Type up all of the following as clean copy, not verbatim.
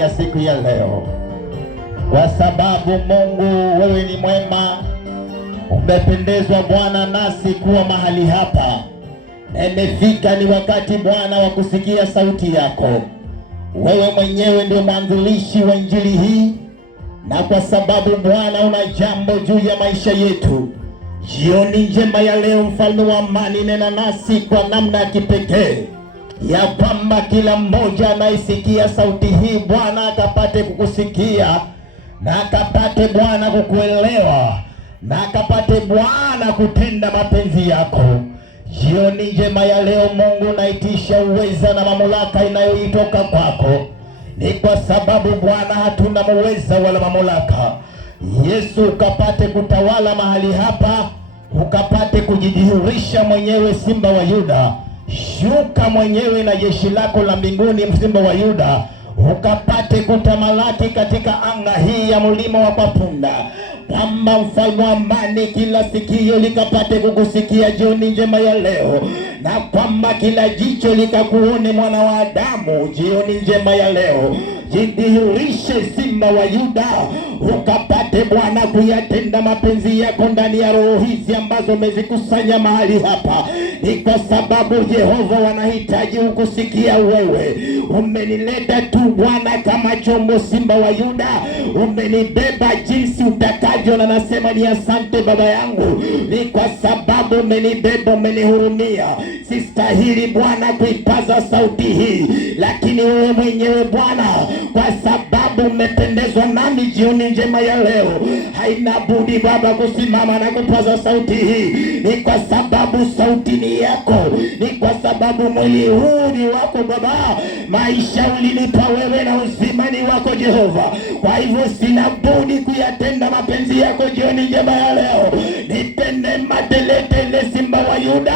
Ya siku ya leo, kwa sababu Mungu wewe ni mwema, umependezwa Bwana nasi kuwa mahali hapa. Imefika ni wakati Bwana wa kusikia sauti yako. Wewe mwenyewe ndio mwanzilishi wa injili hii, na kwa sababu Bwana una jambo juu ya maisha yetu, jioni njema ya leo, mfalme wa amani, nena nasi kwa namna ya kipekee, ya kwamba kila mmoja anaisikia sauti hii Bwana akapate kukusikia, na akapate Bwana kukuelewa, na akapate Bwana kutenda mapenzi yako. Jioni njema ya leo Mungu, naitisha uweza na mamlaka inayoitoka kwako. Ni kwa sababu Bwana hatuna muweza wala mamlaka. Yesu, ukapate kutawala mahali hapa, ukapate kujidhihirisha mwenyewe, Simba wa Yuda. Shuka mwenyewe na jeshi lako la mbinguni, Simba wa Yuda, ukapate kutamalaki katika anga hii ya mlima wa Papunda. Kwamba mfalme wa amani, kila sikio likapate kukusikia jioni njema ya leo, na kwamba kila jicho likakuone mwana wa Adamu jioni njema ya leo. Jidhihirishe Simba wa Yuda, ukapate Bwana kuyatenda mapenzi yako ndani ya roho hizi ambazo umezikusanya mahali hapa. Ni kwa sababu Yehova wanahitaji ukusikia wewe. Umenileta tu Bwana kama chombo, Simba wa Yuda, umenibeba jinsi utakavyo, na nasema ni asante Baba yangu. Ni kwa sababu umenibeba, umenihurumia. Sistahili Bwana kuipaza sauti hii, lakini wewe mwenyewe Bwana, kwa sababu umependezwa nami jioni njema ya leo, haina budi Baba kusimama na kupaza sauti hii. Ni kwa sababu sauti ni yako, ni kwa sababu mwili huu ni wako Baba. Maisha ulinipa wewe na uzima ni wako Jehova. Kwa hivyo sina budi kuyatenda mapenzi yako jioni njema ya leo. Nipende mateletele, Simba wa Yuda,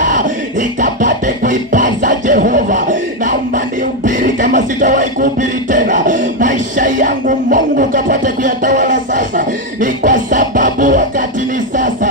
nikapate kuipaza Jehova. Naomba nihubiri kama sitawahi kuhubiri tena. Maisha yangu Mungu kapate kuyatawala sasa. Ni kwa sababu wakati ni sasa,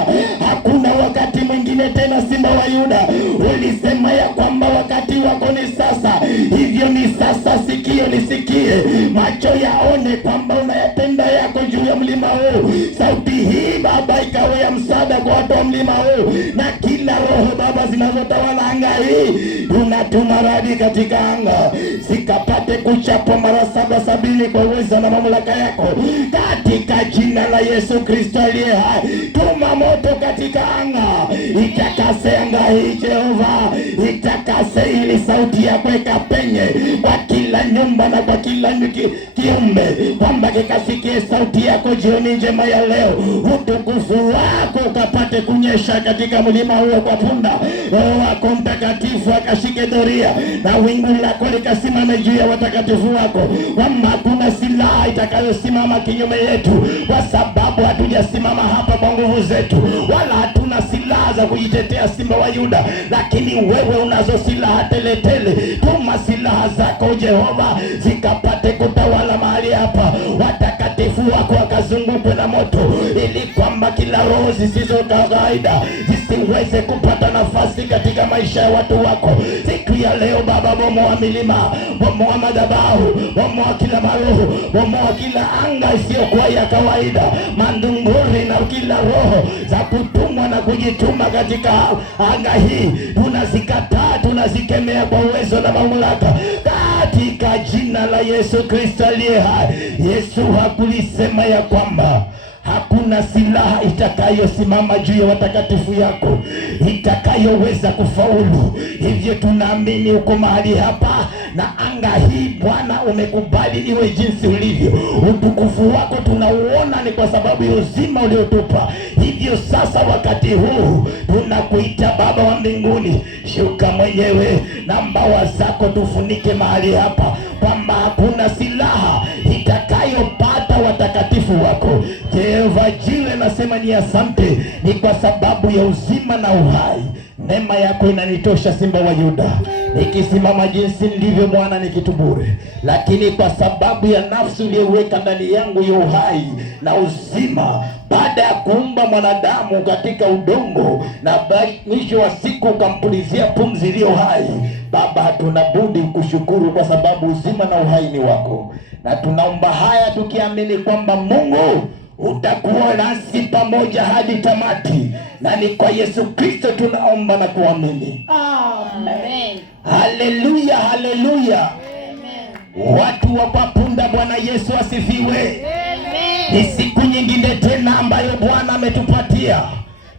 hakuna wakati mwingine tena. Simba wa Yuda, ulisema ya kwamba wakati wako ni sasa. Hivyo ni sasa, sikio lisikie, macho yaone kwamba unayatenda yako juu ya mlima huu. Sauti hii Baba ikawe ya msaada kwa watu wa mlima huu, na kila roho Baba zinazotawala anga hii, tunatuma radi katika anga zikapate kuchapwa mara 770 kwa uweza na mamlaka yako, katika jina la Yesu Kristo aliye hai. Tuma moto katika anga, itakase anga hii Jehova, itakase ili sauti yako ikapenye kwa kila nyumba na kwa kila kiumbe, kwamba kikasikie sauti yako jioni njema ya leo. Utukufu wako ukapate kunyesha katika mlima huo kwa punda. Roho wako Mtakatifu akashike doria, na wingu lako likasimame juu ya watakatifu wako, kwamba hakuna silaha itakayosimama kinyume yetu, kwa sababu hatujasimama hapa kwa nguvu zetu, wala hatuna silaha za kujitetea, Simba wa Yuda, lakini wewe unazo silaha teletele. Tuma silaha zako Jehova zikapate kutawala mahali hapa. Watakatifu wako wakazungukwe na moto, ili kwamba kila roho zisizo kawaida zisiweze kupata nafasi katika maisha ya watu wako. Siku ya leo Baba, bomoa milima, bomoa madhabahu, bomoa kila maroho, bomoa kila anga isiyokuwa ya kawaida, mandunguri na kila roho za kutumwa na kujituma katika anga hii. Tunazikataa, tunazikemea kwa uwezo na mamlaka katika jina la Yesu Kristo aliye hai. Yesu hakulisema ya kwamba hakuna silaha itakayosimama juu ya watakatifu yako itakayoweza kufaulu. Hivyo tunaamini uko mahali hapa, na anga hii Bwana umekubali iwe jinsi ulivyo. Utukufu wako tunauona ni kwa sababu ya uzima uliotupa. Hivyo sasa wakati huu tunakuita Baba wa mbinguni, shuka mwenyewe na mbawa zako tufunike mahali hapa, kwamba hakuna silaha itakayopata watakatifu wako. Jehova Jire, nasema ni asante, ni kwa sababu ya uzima na uhai. Neema yako inanitosha, Simba wa Yuda. Nikisimama jinsi ndivyo Bwana nikitubure, lakini kwa sababu ya nafsi uliyoweka ndani yangu ya uhai na uzima, baada ya kuumba mwanadamu katika udongo na mwisho wa siku ukampulizia pumzi iliyo hai, Baba, hatuna budi kushukuru kwa sababu uzima na uhai ni wako, na tunaomba haya tukiamini kwamba Mungu utakuwa nasi pamoja hadi tamati, na ni kwa Yesu Kristo tunaomba na kuamini. Amen. Haleluya, haleluya. Amen. Watu wa Papunda, Bwana Yesu asifiwe. Amen. Ni siku nyingine tena ambayo Bwana ametupatia.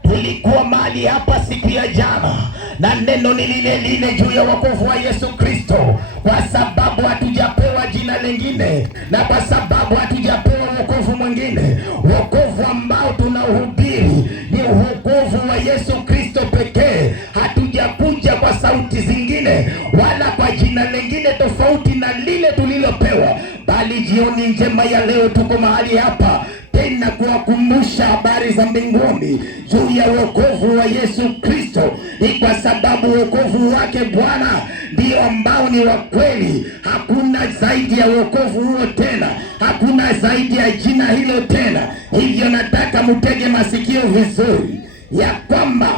Tulikuwa mahali hapa siku ya jana na neno ni lile lile juu ya wokovu wa Yesu Kristo, kwa sababu hatujapewa jina lingine na kwa sababu hatujapewa wokovu mwingine. Wokovu ambao tunahubiri ni wokovu wa Yesu Kristo pekee. Hatujakuja kwa sauti zingine wala kwa jina lingine tofauti na lile tulilopewa, bali jioni njema ya leo tuko mahali hapa tena kuwakumbusha habari za mbinguni juu ya wokovu wa Yesu Kristo. Ni kwa sababu wokovu wake Bwana ndio ambao ni wa kweli. Hakuna zaidi ya wokovu huo tena, hakuna zaidi ya jina hilo tena. Hivyo nataka mutege masikio vizuri, ya kwamba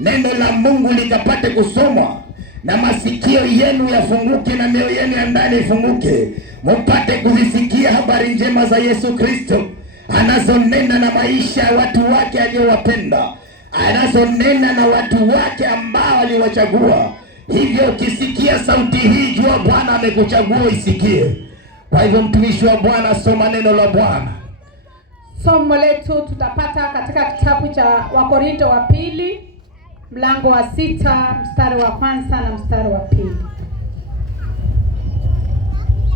neno la Mungu likapate kusomwa na masikio yenu yafunguke na mioyo yenu ya ndani ifunguke, mupate kuzisikia habari njema za Yesu Kristo anazonena na maisha ya watu wake aliyowapenda, anazonena na watu wake ambao aliwachagua. Hivyo ukisikia sauti hii, jua Bwana amekuchagua isikie. Kwa hivyo mtumishi wa Bwana, soma neno la Bwana. Somo letu tutapata katika kitabu cha Wakorinto wa pili mlango wa 6 mstari wa 1 na mstari wa 2.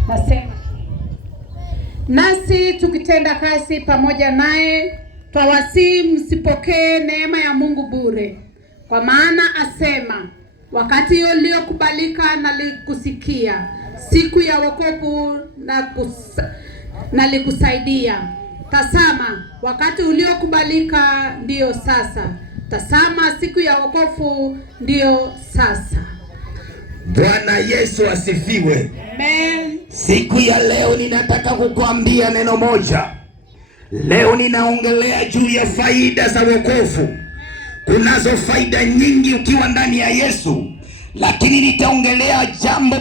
Nasema, nasi tukitenda kazi pamoja naye twawasihi msipokee neema ya Mungu bure. Kwa maana asema, wakati uliokubalika nalikusikia, siku ya wokovu nalikusaidia. Tazama, wakati uliokubalika ndio sasa. Tazama, siku ya wokovu ndio sasa. Bwana Yesu asifiwe. Amen. Siku ya leo ninataka kukuambia neno moja. Leo ninaongelea juu ya faida za wokovu. Kunazo faida nyingi ukiwa ndani ya Yesu, lakini nitaongelea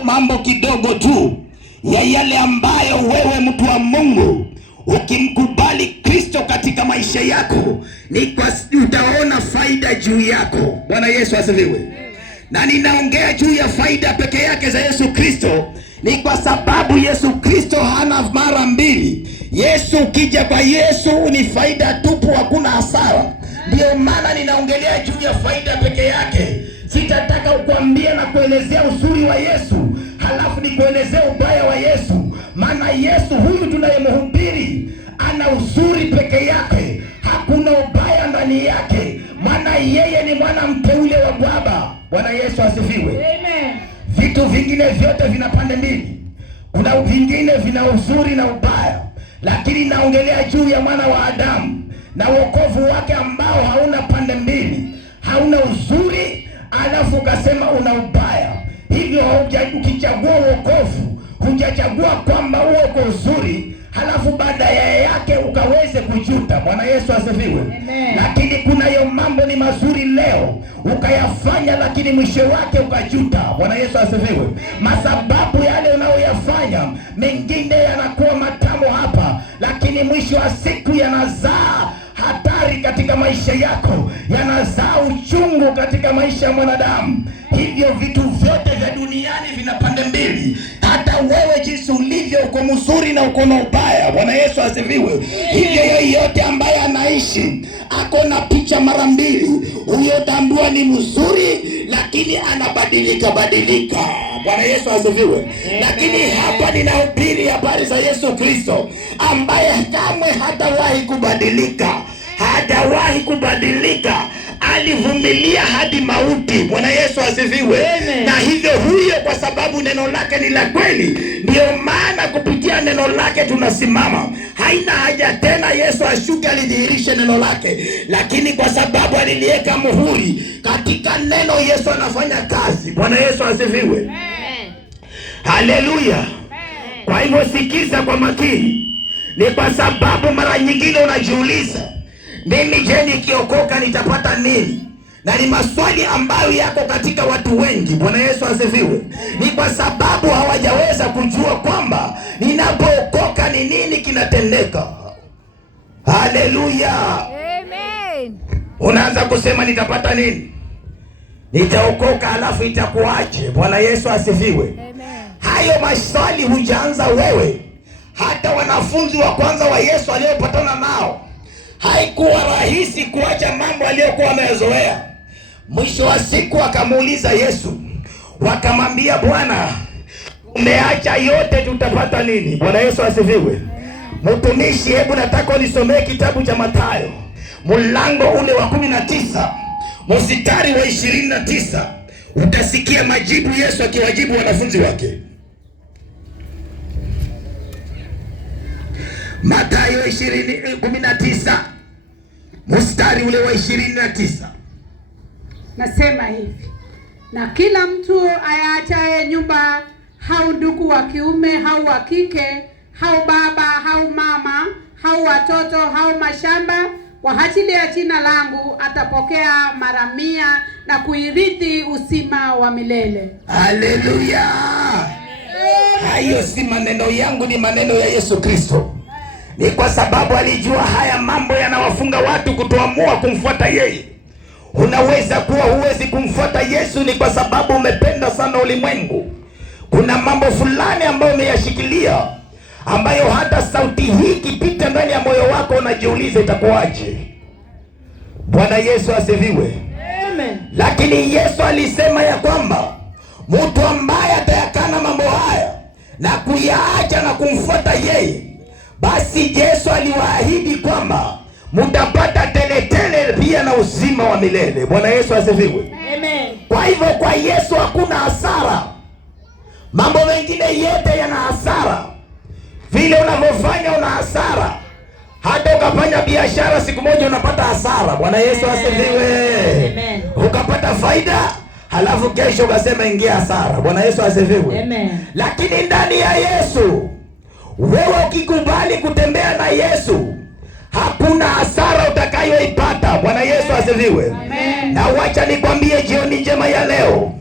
mambo kidogo tu ya yale ambayo wewe mtu wa Mungu ukimkubali Kristo katika maisha yako utaona faida juu yako. Bwana Yesu asifiwe. Na ninaongea juu ya faida peke yake za Yesu Kristo ni kwa sababu Yesu Kristo hana mara mbili. Yesu, ukija kwa Yesu ni faida tupu, hakuna hasara. Ndio maana ninaongelea juu ya faida peke yake. Sitataka kukuambia na kuelezea uzuri wa Yesu halafu nikuelezea ubaya wa Yesu, maana Yesu huyu tunayemhubiri ana uzuri peke yake, hakuna ubaya ndani yake, maana yeye ni mwana mteule wa Baba. Bwana Yesu asifiwe. Amen. Vitu vingine vyote vina pande mbili. Kuna vingine vina uzuri na ubaya, lakini naongelea juu ya mwana wa Adamu na wokovu wake ambao hauna pande mbili, hauna uzuri alafu ukasema una ubaya. Hivyo ukichagua wokovu hujachagua kwamba uwe uko uzuri halafu baadaye yake ukaweze kujuta. Bwana Yesu asifiwe. Lakini kuna hiyo mambo ni mazuri leo ukayafanya, lakini mwisho wake ukajuta. Bwana Yesu asifiwe. Masababu yale unayoyafanya mengine yanakuwa matamu hapa, lakini mwisho wa siku yanazaa hatari katika maisha yako, yanazaa uchungu katika maisha ya mwanadamu. Hivyo vitu vyote vya duniani vina pande mbili. Hata wewe jinsi ulivyo uko mzuri na uko na ubaya. Bwana Yesu asifiwe. Hivyo yeyote ambaye anaishi ako na picha mara mbili, huyo tambua ni mzuri lakini anabadilika. Bwana Yesu asifiwe. Lakini hapa ninahubiri habari za Yesu Kristo ambaye kamwe hatawahi kubadilika. alivumilia hadi mauti. Bwana Yesu asifiwe. Na hivyo huyo, kwa sababu neno lake ni la kweli, ndio maana kupitia neno lake tunasimama. Haina haja tena Yesu ashuke alidhihirishe neno lake, lakini kwa sababu aliliweka muhuri katika neno, Yesu anafanya kazi. Bwana Yesu asifiwe. Haleluya. Kwa hivyo sikiza kwa makini. Ni kwa sababu mara nyingine unajiuliza, mimi je, nikiokoka nitapata nini? Na ni maswali ambayo yako katika watu wengi. Bwana Yesu asifiwe. Ni kwa sababu hawajaweza kujua kwamba ninapookoka ni nini kinatendeka. Haleluya. Amen. Unaanza kusema nitapata nini? Nitaokoka alafu itakuaje? Bwana Yesu asifiwe. Amen. Hayo maswali hujaanza wewe. Hata wanafunzi wa kwanza wa Yesu waliopatana nao, haikuwa rahisi kuacha mambo aliyokuwa wamezoea. Mwisho wa siku akamuuliza Yesu, wakamwambia, Bwana, umeacha yote, tutapata nini? Bwana Yesu asifiwe. Mtumishi, hebu nataka unisomee kitabu cha Mathayo mlango ule wa 19 mstari wa 29. Utasikia majibu Yesu akiwajibu wanafunzi wake. Mathayo 19 mstari ule wa 29. Nasema hivi, na kila mtu ayaachaye nyumba, hau ndugu wa kiume hau wa kike, hau baba hau mama, hau watoto hau mashamba, kwa ajili ya jina langu, atapokea mara 100 na kuirithi uzima wa milele. Haleluya. Hayo si maneno yangu, ni maneno ya Yesu Kristo. Ni kwa sababu alijua haya mambo yanawafunga watu kutoamua kumfuata yeye. Unaweza kuwa huwezi kumfuata Yesu ni kwa sababu umependa sana ulimwengu. Kuna mambo fulani ambayo umeyashikilia, ambayo hata sauti hii ikipita ndani ya moyo wako unajiuliza itakuwaje. Bwana Yesu asifiwe. Amen. Lakini Yesu alisema ya kwamba mtu ambaye atayakana mambo haya na kuyaacha na kumfuata yeye, basi Yesu aliwaahidi kwamba mtapata teletele pia na uzima wa milele. Bwana Yesu asifiwe. Amen. Kwa hivyo kwa Yesu hakuna hasara. Mambo mengine yote yana hasara. Vile unavyofanya una hasara. Hata ukafanya biashara siku moja unapata hasara. Bwana Yesu asifiwe. Amen. Ukapata faida, halafu kesho ukasema ingia hasara. Bwana Yesu asifiwe. Amen. Lakini ndani ya Yesu, wewe ukikubali kutembea na Yesu, hakuna hasara utakayoipata. Bwana Yesu asifiwe. Amen. Na wacha nikwambie jioni njema ya leo,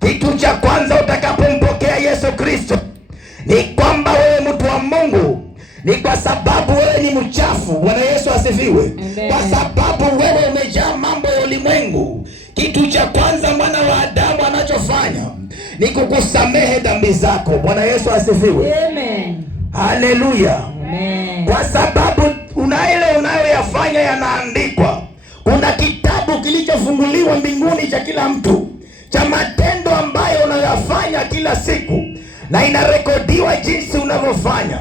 kitu cha kwanza utakapompokea Yesu Kristo ni kwamba wewe mtu wa Mungu, ni kwa sababu wewe ni mchafu. Bwana Yesu asifiwe. Amen. Kwa sababu wewe umejaa mambo ya ulimwengu, kitu cha kwanza mwana wa Adamu anachofanya ni kukusamehe dhambi zako. Bwana Yesu asifiwe. Amen. Haleluya. Amen. Kwa sababu ile unayoyafanya yanaandikwa. Kuna kitabu kilichofunguliwa mbinguni cha kila mtu, cha matendo ambayo unayoyafanya kila siku, na inarekodiwa jinsi unavyofanya.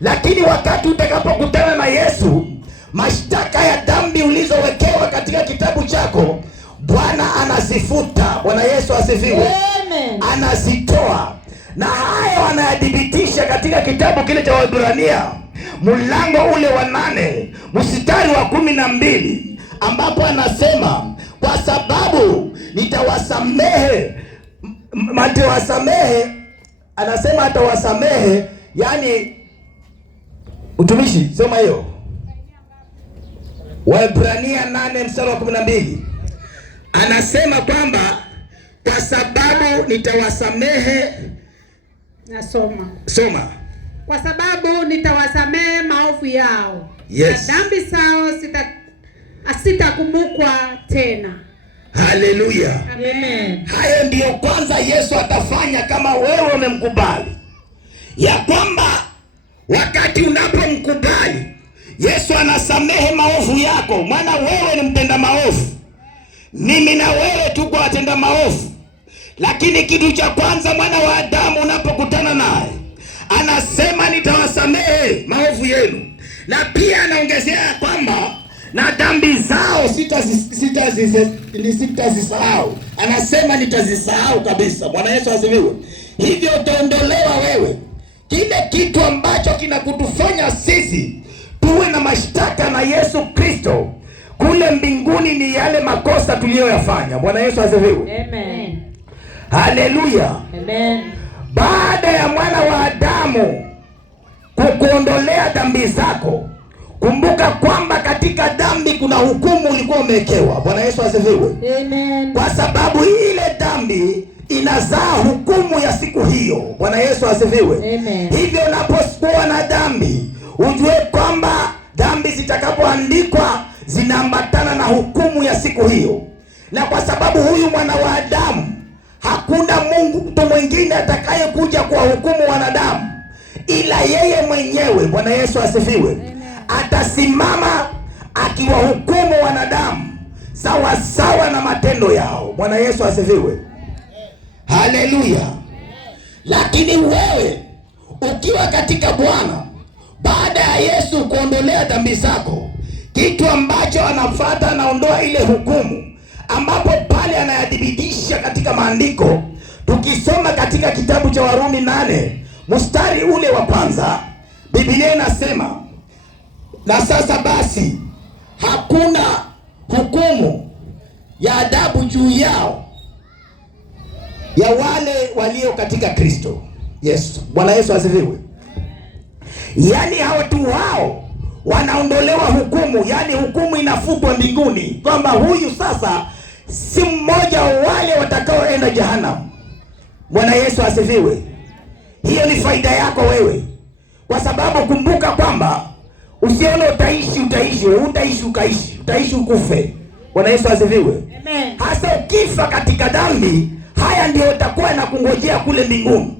Lakini wakati utakapokutana na Yesu, mashtaka ya dhambi ulizowekewa katika kitabu chako, Bwana anazifuta. Bwana Yesu asifiwe. Amen. Anazitoa. Na hayo anayadhibitisha katika kitabu kile cha Waebrania mlango ule wa 8 mstari wa 12, ambapo anasema kwa sababu nitawasamehe, anasema atawasamehe, yani utumishi, soma hiyo Waebrania 8 mstari wa 12. Anasema kwamba kwa sababu nitawasamehe. Nasoma. Soma. Kwa sababu nitawasamehe maovu yao. Yes. Na dhambi zao sitakumbukwa tena. Haleluya. Amen. Hayo ndiyo kwanza Yesu atafanya kama wewe umemkubali. Ya kwamba wakati unapomkubali Yesu anasamehe maovu yako. Maana wewe ni mtenda maovu, mimi na wewe tuko watenda maovu. Lakini kitu cha kwanza mwana wa Adamu unapokutana naye, anasema nitawasamehe maovu yenu. Na pia anaongezea kwamba na dhambi zao sitazisahau. Anasema nitazisahau kabisa. Bwana Yesu asifiwe. Hivyo utaondolewa wewe kile kitu ambacho kinakutufanya sisi tuwe na mashtaka na Yesu Kristo kule mbinguni, ni yale makosa tuliyoyafanya. Bwana Yesu asifiwe. Amen. Haleluya. Amen. Baada ya mwana wa Adamu kukuondolea dhambi zako, kumbuka kwamba katika dhambi kuna hukumu ulikuwa umewekewa. Bwana Yesu asifiwe. Amen. Kwa sababu ile dhambi inazaa hukumu ya siku hiyo. Bwana Yesu asifiwe. Amen. Hivyo unapokuwa na dhambi, ujue kwamba dhambi zitakapoandikwa zinaambatana na hukumu ya siku hiyo. Na kwa sababu huyu mwana wa Adamu, hakuna mtu mwingine atakaye kuja kwa hukumu wanadamu ila yeye mwenyewe. Bwana Yesu asifiwe. Atasimama akiwahukumu wanadamu sawa sawa na matendo yao. Bwana Yesu asifiwe. Haleluya. Lakini wewe ukiwa katika Bwana, baada ya Yesu kuondolea dhambi zako, kitu ambacho anafuata, anaondoa ile hukumu, ambapo pale anayadhibitisha katika maandiko. Tukisoma katika kitabu cha Warumi 8 mstari ule wa kwanza, Biblia inasema, na sasa basi hakuna hukumu ya adhabu juu yao ya wale walio katika Kristo Yesu. Bwana Yesu asifiwe. Yaani watu wao wanaondolewa hukumu, yaani hukumu inafutwa mbinguni, kwamba huyu sasa si mmoja wa wale watakaoenda jehanamu. Bwana Yesu asifiwe. Hiyo ni faida yako wewe, kwa sababu kumbuka kwamba usione utaishi ukufe. Bwana Yesu asifiwe. Amen. Hasa ukifa katika dhambi, haya ndio utakuwa na kungojea kule mbinguni.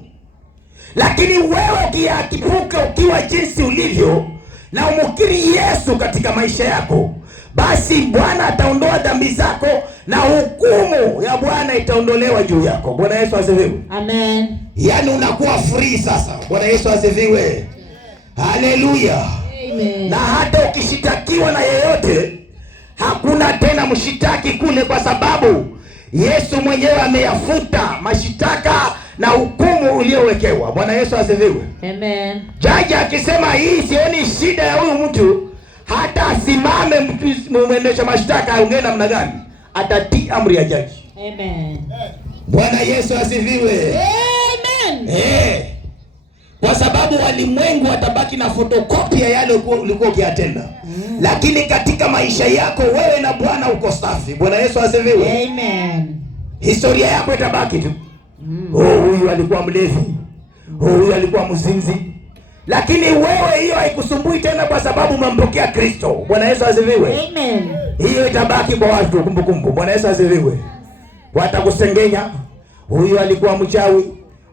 Lakini wewe ukiyakipuka ukiwa jinsi ulivyo na umukiri Yesu katika maisha yako, basi Bwana ataondoa dhambi zako na hukumu ya Bwana itaondolewa juu yako. Bwana Yesu asifiwe. Amen. Yaani unakuwa free sasa. Bwana Yesu asifiwe. Haleluya. Amen. Na hata ukishitakiwa na yeyote, hakuna tena mshitaki kule, kwa sababu Yesu mwenyewe ameyafuta mashitaka na hukumu uliowekewa. Bwana Yesu asifiwe. Amen. Jaji akisema hii sioni shida ya huyu mtu, hata asimame mwendesha mashtaka aongee namna gani, atatii amri ya jaji. Amen. Bwana Yesu asifiwe. Amen. Kwa sababu walimwengu watabaki na fotokopia yale ulikuwa ukiyatenda. Lakini katika maisha yako wewe na Bwana uko safi. Bwana Yesu asifiwe. Amen. Historia yako itabaki tu. Huyu alikuwa mlevi, huyu alikuwa mzinzi, lakini wewe hiyo haikusumbui tena, kwa sababu umempokea Kristo. Bwana Yesu asifiwe. Amen. Hiyo itabaki kwa watu kumbukumbu. Bwana Yesu asifiwe. Watakusengenya, huyu alikuwa mchawi,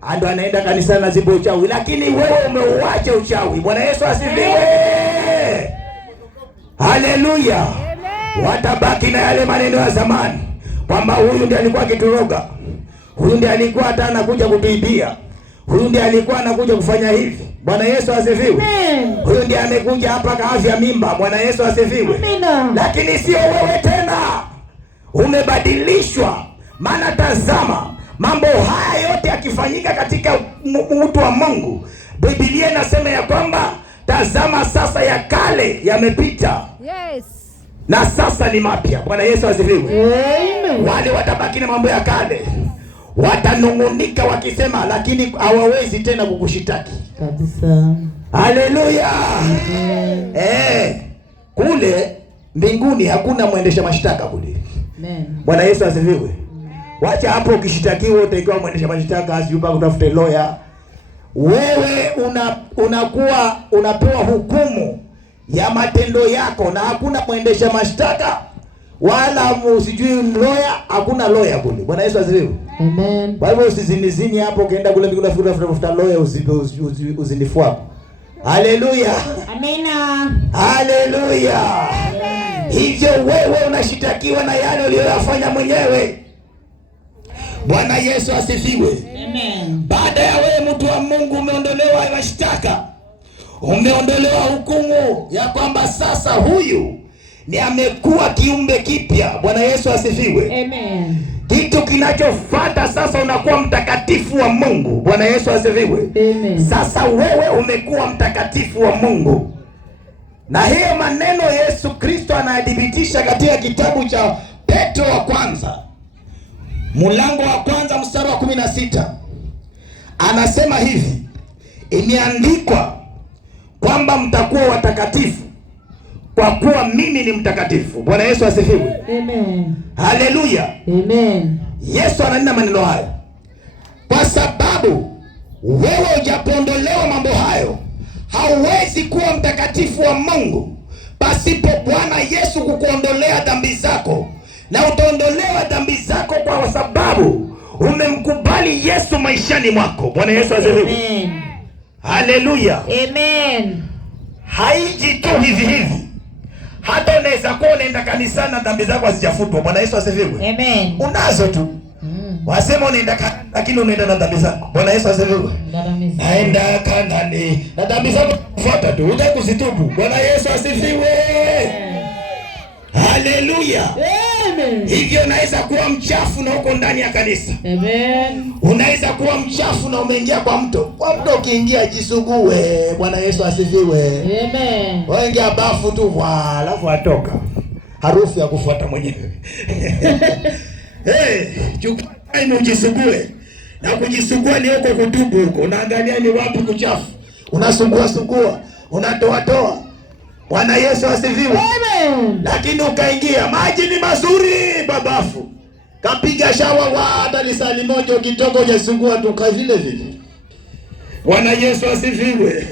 ando anaenda kanisani na zibo uchawi, lakini wewe umeuacha uchawi. Bwana Yesu asifiwe. Haleluya. Watabaki na yale maneno ya zamani, kwamba huyu ndiye alikuwa akituroga, huyu ndiye alikuwa hata anakuja kutuibia, huyu ndiye alikuwa anakuja kufanya hivi. Bwana Yesu asifiwe. Huyu ndiye amekuja hapa kaafya mimba. Bwana Yesu asifiwe. Amina. Lakini sio wewe tena, umebadilishwa. Maana tazama, mambo haya yote yakifanyika katika mtu wa Mungu, Biblia inasema ya kwamba tazama, sasa ya kale yamepita, Yes. na sasa ni mapya. Bwana Yesu asifiwe. Amen. Wale watabaki na mambo ya kale, watanungunika wakisema, lakini hawawezi tena kukushitaki Kabisa. Haleluya. Kule mbinguni hakuna mwendesha mashtaka kule. Amen. Bwana Yesu asifiwe. Wacha hapo, ukishitakiwa utakiwa mwendesha mashtaka, asiupa kutafute lawyer. Wewe unakuwa unapewa hukumu ya matendo yako, na hakuna mwendesha mashtaka wala usijui lawyer, hakuna lawyer kule. Bwana Yesu asifiwe. Amen. Kwa hivyo usizinizini hapo, ukienda kule mbinguni unafuta lawyer, uzinifu hapo. Haleluya. Amina. Haleluya. Hivyo wewe unashitakiwa na yale uliyoyafanya mwenyewe. Bwana Yesu asifiwe. Amen. Baada ya wewe mtu wa Mungu umeondolewa mashtaka, umeondolewa hukumu ya kwamba sasa huyu ni amekuwa kiumbe kipya. Bwana Yesu asifiwe. Amen. Kitu kinachofuata sasa, unakuwa mtakatifu wa Mungu. Bwana Yesu asifiwe. Amen. Sasa wewe umekuwa mtakatifu wa Mungu, na hiyo maneno Yesu Kristo anayadhibitisha katika kitabu cha Petro wa kwanza mlango wa kwanza mstari wa 16. Anasema hivi, imeandikwa kwamba mtakuwa watakatifu kwa kuwa mimi ni mtakatifu. Bwana Yesu asifiwe. Amen. Haleluya. Amen. Yesu ananena maneno haya kwa sababu wewe hujapondolewa mambo hayo, hauwezi kuwa mtakatifu wa Mungu pasipo Bwana Yesu kukuondolea dhambi zako, na utaondolewa dhambi zako kwa sababu umemkubali Yesu maishani mwako. Bwana Yesu asifiwe. Amen. Haleluya. Amen. Haiji tu hivi hivi. Hata unaweza kuwa unaenda kanisani na dhambi zako hazijafutwa. Bwana Yesu asifiwe. Amen. Unazo tu. Wasema unaenda kanani lakini unaenda na dhambi zako. Bwana Yesu asifiwe. Naenda kanani na dhambi zako kufuata tu, hutaki kuzitubu. Bwana Yesu asifiwe. Haleluya. Amen. Hivyo unaweza kuwa mchafu na uko ndani ya kanisa. Amen. Unaweza kuwa mchafu na umeingia kwa mto. Kwa mto ukiingia jisugue. Bwana Yesu asifiwe. Amen. Waingia bafu tu alafu atoka. Harufu ya kufuata mwenyewe. Chukua ujisugue. Na kujisugua ni huko kutubu huko. Unaangalia ni wapi kuchafu. Unasugua, unatoa. Bwana Yesu asifiwe. Amen. Lakini ukaingia, maji ni mazuri babafu. Kapiga shawa hata lisali moja ukitoka hujasugua tu kwa vile vile. Bwana Yesu asifiwe.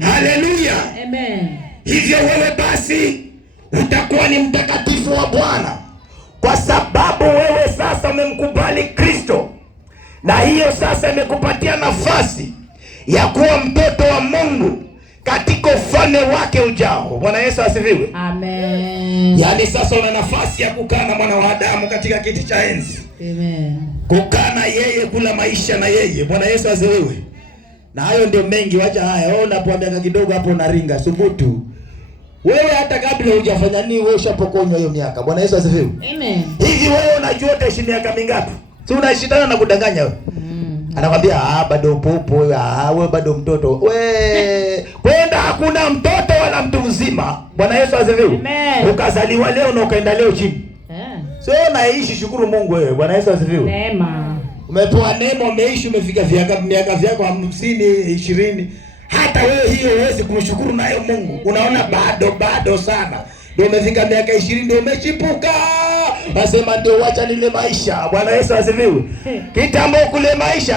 Haleluya. Amen. Hivyo wewe basi utakuwa ni mtakatifu wa Bwana kwa sababu wewe sasa umemkubali Kristo, na hiyo sasa imekupatia nafasi ya kuwa mtoto wa Mungu katika ufalme wake ujao. Bwana Yesu asifiwe. Amen. Yaani sasa una nafasi ya kukaa na mwana wa Adamu katika kiti cha enzi. Amen. Kukaa na yeye, kula maisha na yeye. Bwana Yesu asifiwe. Na hayo ndio mengi, wacha haya. Wewe unapoambia kidogo hapo unaringa, subutu. Wewe hata kabla hujafanya nini wewe ushapokonywa hiyo miaka. Bwana Yesu asifiwe. Amen. Hivi wewe unajua utaishi miaka mingapi? Si unashindana na kudanganya wewe. Anakwambia bado upo wewe bado mtoto. Kwenda hakuna mtoto wala mtu mzima. Bwana Yesu asifiwe. Ukazaliwa leo na ukaenda leo chini. Sio unaishi, shukuru Mungu wewe. Bwana Yesu asifiwe. Neema. Umepewa neema, umeishi, umefika miaka vyako 50, 20. Hata wewe hiyo huwezi kumshukuru nayo Mungu. Unaona bado sana. Ndio umefika miaka 20 ndio umechipuka. Nasema ndio wacha nile maisha. Bwana Yesu asifiwe. Kitambo kule maisha,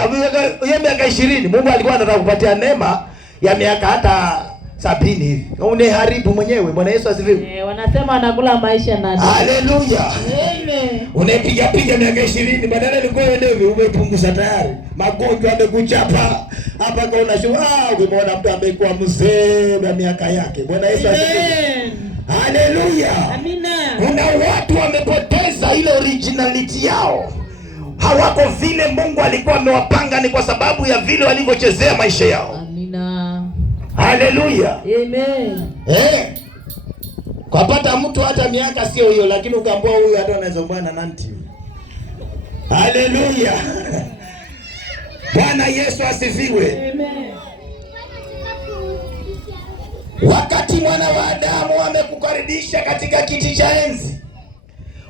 hiyo miaka 20 Mungu alikuwa anataka kupatia neema ya miaka hata 70 hivi. Uneharibu mwenyewe. Bwana Yesu asifiwe. Wanasema wanakula maisha na. Haleluya. Amen. Unapiga miaka 20 badala ni kwa ndevu umepunguza tayari. Magonjwa yamekuchapa. Hapa kwa unashuhudia umeona mtu amekuwa mzee na miaka yake. Bwana Yesu asifiwe. Haleluya. Amina. Kuna watu wamepoteza ile originality yao. Hawako vile Mungu alikuwa amewapanga, ni kwa sababu ya vile walivyochezea maisha yao. Amina. Haleluya. Amen. Kwapata mtu hata miaka sio hiyo, lakini ukaambia huyu hata anaweza bwana nanti. Haleluya. Bwana Yesu asifiwe. Amen. Wakati mwana wa Adamu amekukaribisha katika kiti cha enzi,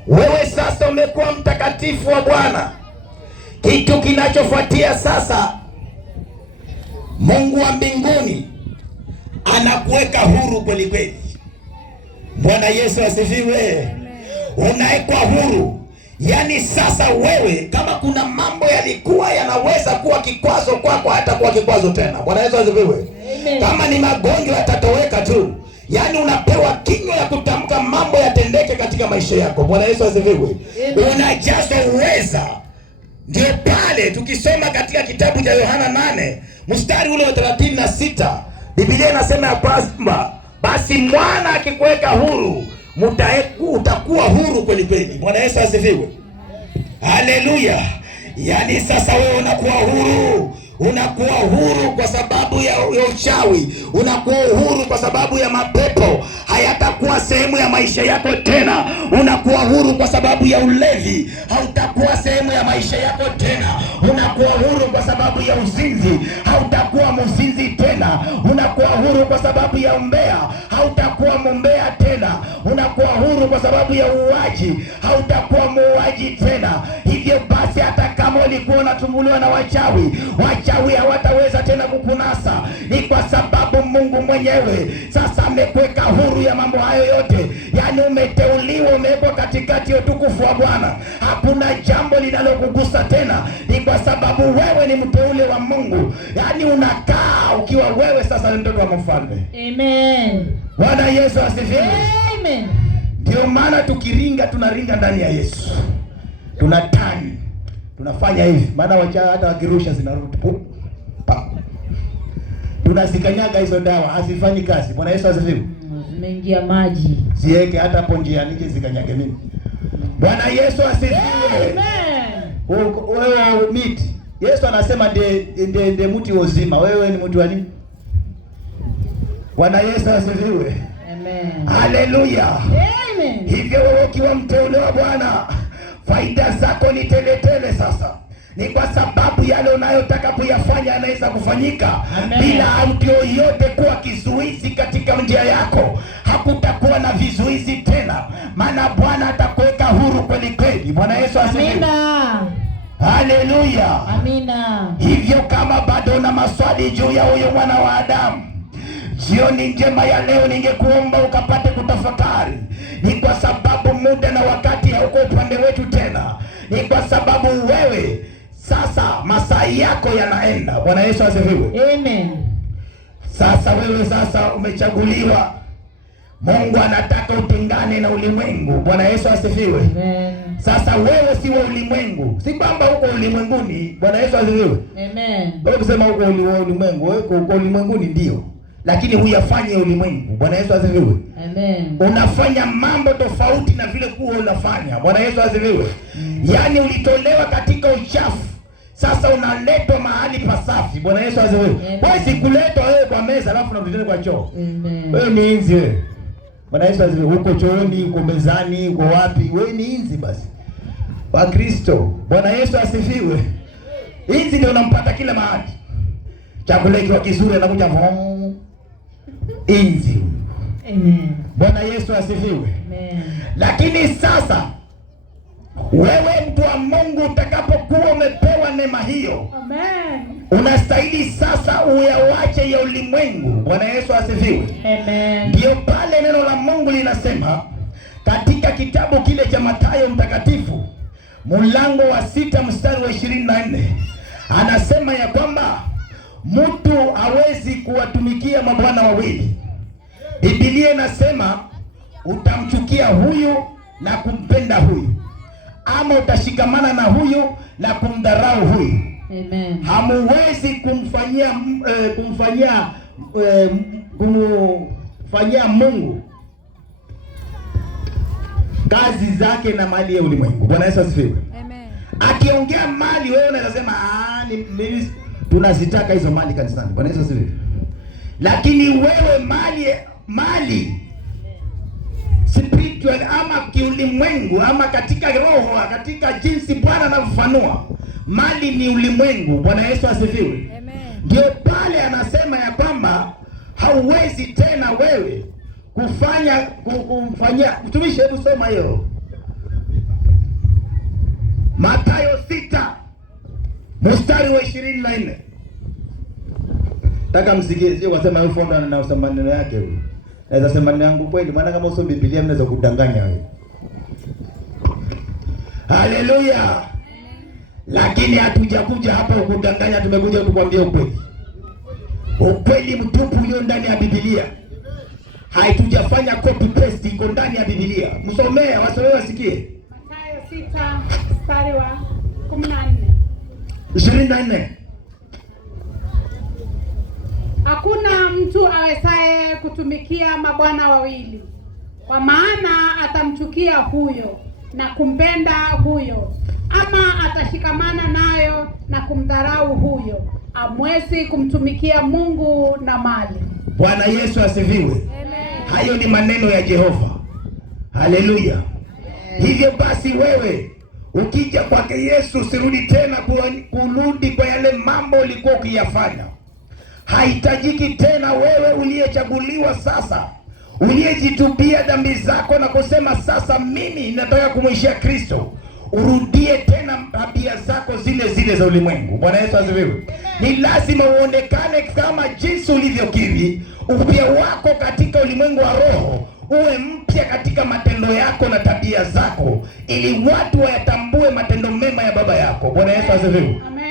wewe sasa umekuwa mtakatifu wa Bwana. Kitu kinachofuatia sasa, Mungu wa mbinguni anakuweka huru kweli kweli. Bwana Yesu asifiwe. Unawekwa huru. Yaani sasa wewe, kama kuna mambo yalikuwa yanaweza kuwa kikwazo kwako, hata kuwa kikwazo tena. Bwana Yesu asifiwe. Kama ni magonjwa yatatoweka tu. Yaani unapewa kinywa ya kutamka mambo yatendeke katika maisha yako. Bwana Yesu asifiwe. Unajazwa uweza. Ndio pale tukisoma katika kitabu cha Yohana 8 mstari ule wa 36, Biblia inasema ya kwamba basi mwana akikuweka huru utakuwa huru kweli kweli. Bwana Yesu asifiwe. Haleluya. Yaani sasa wewe unakuwa huru. Unakuwa huru kwa sababu ya uchawi. Unakuwa huru kwa sababu ya mapepo. Hayatakuwa hautakuwa sehemu ya maisha yako tena. Unakuwa huru kwa sababu ya ulevi, hautakuwa sehemu ya maisha yako tena. Unakuwa huru kwa sababu ya uzinzi, hautakuwa mzinzi tena. Unakuwa huru kwa sababu ya umbea, hautakuwa mumbea tena. Unakuwa huru kwa sababu ya uuaji, hautakuwa muuaji tena. Hivyo basi, hata kama ulikuwa unatumbuliwa na wachawi, wachawi hawataweza tena kukunasa. Ni kwa sababu Mungu mwenyewe sasa amekuweka huru ya mambo hayo yote. Yaani umeteuliwa, umewekwa katikati ya utukufu wa Bwana. Hakuna jambo linalokugusa tena. Ni kwa sababu wewe ni mteule wa Mungu. Yaani unakaa ukiwa wewe sasa ni mtoto wa mfalme. Amen. Bwana Yesu asifiwe. Amen. Ndio maana tukiringa, tunaringa ndani ya Yesu. Tunatani. Tunafanya hivi. Maana wacha hata wakirusha zinarudi. Tunazikanyaga hizo dawa, hazifanyi kazi. Bwana Yesu asifiwe. Zimeingia maji. Ziweke hata hapo njia nije zikanyage mimi. Bwana Yesu asifiwe. Amen. Wewe miti. Yesu anasema ndiye mti wa uzima. Wewe ni mti wa nini? Bwana Yesu asifiwe. Amen. Haleluya. Amen. Hivyo wewe ukiwa mteule wa Bwana, faida zako ni teletele sasa. Ni kwa sababu yale unayotaka kuyafanya yanaweza kufanyika. Amen. Bila mtu yoyote kuwa kizuizi katika njia yako. Hakutakuwa na vizuizi tena. Maana Bwana atakuweka huru kweli kweli. Bwana Yesu asifiwe. Amina. Haleluya. Amina. Hivyo kama bado una maswali juu ya huyo mwana wa Adamu, jioni njema ya leo ningekuomba ukapate kutafakari. Ni kwa sababu muda na wakati hauko upande wetu tena. Ni kwa sababu wewe sasa masaa yako yanaenda. Bwana Yesu asifiwe. Amen. Sasa wewe sasa umechaguliwa. Mungu anataka utengane na ulimwengu. Bwana Yesu asifiwe. Amen. Sasa wewe si wa ulimwengu. Si kwamba uko ulimwenguni. Bwana Yesu asifiwe. Amen. Wewe kusema uko ulimwengu, wewe uko ulimwenguni ndio. Lakini huyafanye ulimwengu. Bwana Yesu asifiwe. Amen. Unafanya mambo tofauti na vile kuwa unafanya. Bwana Yesu asifiwe. Yaani ulitolewa katika uchafu. Sasa unaletwa mahali pasafi. Bwana Yesu asifiwe. Wewe sikuletwa wewe kwa meza alafu unarudishwa kwa choo. Amen. Wewe ni inzi wewe. Bwana Yesu asifiwe. Uko chooni, uko mezani, uko wapi? Wewe ni inzi basi. Wa Kristo. Bwana Yesu asifiwe. Inzi ndio unampata kila mahali. Chakula kikiwa kizuri anakuja vong. Inzi. Amen. Bwana Yesu asifiwe. Amen. Lakini sasa wewe mtu wa Mungu utakapokuwa umepewa neema hiyo, Amen, unastahili sasa uyawache ya ulimwengu. Bwana Yesu asifiwe. Amen. Ndio pale neno la Mungu linasema katika kitabu kile cha Mathayo mtakatifu mlango wa 6 mstari wa 24, anasema ya kwamba mtu hawezi kuwatumikia mabwana wawili. Biblia inasema utamchukia huyu na kumpenda huyu, ama utashikamana na huyu na kumdharau huyu. Amen. Hamuwezi kumfanyia Mungu kazi zake na mali ya ulimwengu. Bwana Yesu asifiwe. Amen. Akiongea mali, wewe unaweza sema tunazitaka hizo mali kanisani. Bwana Yesu asifiwe. Lakini wewe mali spiritual ama kiulimwengu ama katika roho, katika jinsi Bwana anavyofanua, mali ni ulimwengu. Bwana Yesu asifiwe. Amen. Ndio pale anasema ya kwamba hauwezi tena wewe kumfanyia mtumishi. Hebu soma hiyo Mathayo 6 mstari wa 24. Nataka msikie, sio wasema huyu fonda na usema maneno yake huyu. Naweza sema neno yangu kweli, maana kama usome Biblia mnaweza kudanganya wewe. Haleluya. Lakini hatujakuja hapa kudanganya, tumekuja kukwambia ukweli. Ukweli mtupu ulio ndani ya Biblia. Haitujafanya copy paste, iko ndani ya Biblia. Msomee, wasomee wasikie. Mathayo 6 mstari wa 24. Hakuna mtu awezaye kutumikia mabwana wawili, kwa maana atamchukia huyo na kumpenda huyo, ama atashikamana nayo na kumdharau huyo. Hamwezi kumtumikia Mungu na mali. Bwana Yesu asifiwe. Amen. Hayo ni maneno ya Jehova. Haleluya. Hivyo basi wewe ukija kwake Yesu usirudi tena kurudi kwa yale mambo ulikuwa ukiyafanya. Haitajiki tena wewe uliyechaguliwa sasa, uliyejitubia dhambi zako na kusema sasa mimi nataka kumwishia Kristo, urudie tena tabia zako zile zile za ulimwengu. Bwana Yesu asifiwe. Ni lazima uonekane kama jinsi ulivyokiri. Upya wako katika ulimwengu wa roho uwe mpya katika matendo yako na tabia zako, ili watu wayatambue matendo mema ya baba yako. Bwana Yesu asifiwe. Amen.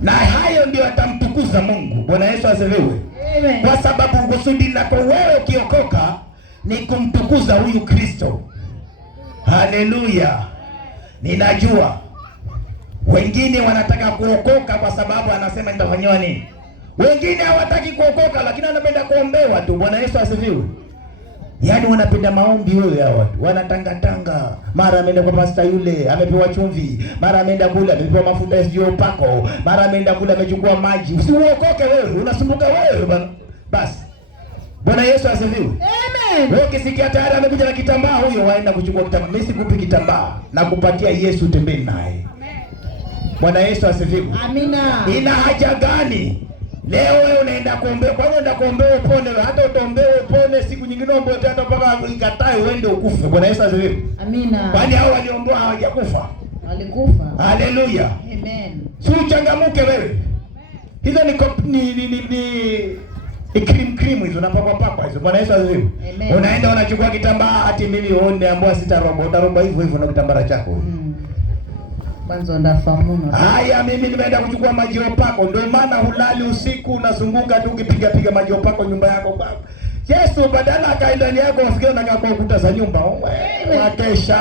Na hayo ndio atamtukuza Mungu. Bwana Yesu asifiwe. Amen. Kwa sababu kusudi lako wewe ukiokoka ni kumtukuza huyu Kristo. Haleluya. Ninajua wengine wanataka kuokoka kwa sababu anasema nitafanywa nini. Wengine hawataki kuokoka lakini wanapenda kuombewa tu. Bwana Yesu asifiwe. Yaani wanapenda maombi wewe hao watu. Wanatangatanga. Mara ameenda kwa pastor yule, amepewa chumvi. Mara ameenda kula, amepewa mafuta ya upako. Mara ameenda kula, amechukua maji. Usiokoke wewe, unasumbuka wewe bwana. Basi. Bwana Yesu asifiwe. Amen. Wewe ukisikia tayari amekuja na kitambaa, huyo waenda kuchukua kitambaa. Mimi sikupi kitambaa na kupatia Yesu utembee naye. Amen. Bwana Yesu asifiwe. Amina. Ina haja gani? Leo wewe unaenda kuombea, kwa nini unaenda kuombea upone? Hata utaombea upone siku nyingine ombe hata mpaka ikatae uende ukufe. Bwana Yesu asifiwe. Amina. Kwani hao walioomba hawajakufa? Walikufa. Haleluya. Amen. Si uchangamuke wewe. Hizo ni cream hizo unapakwa hizo. Bwana Yesu asifiwe. Unaenda unachukua kitambaa ati mimi uone ambao sitaroba, utaroba hivyo hivyo na kitambara chako. Kwanza ndafahamu. Haya, mimi nimeenda kuchukua maji opako, ndio maana hulali usiku unazunguka tu ukipiga maji opako nyumba yako. Yesu badala akaenda ndani yako afikie na kwa kuta za nyumba. Wakesha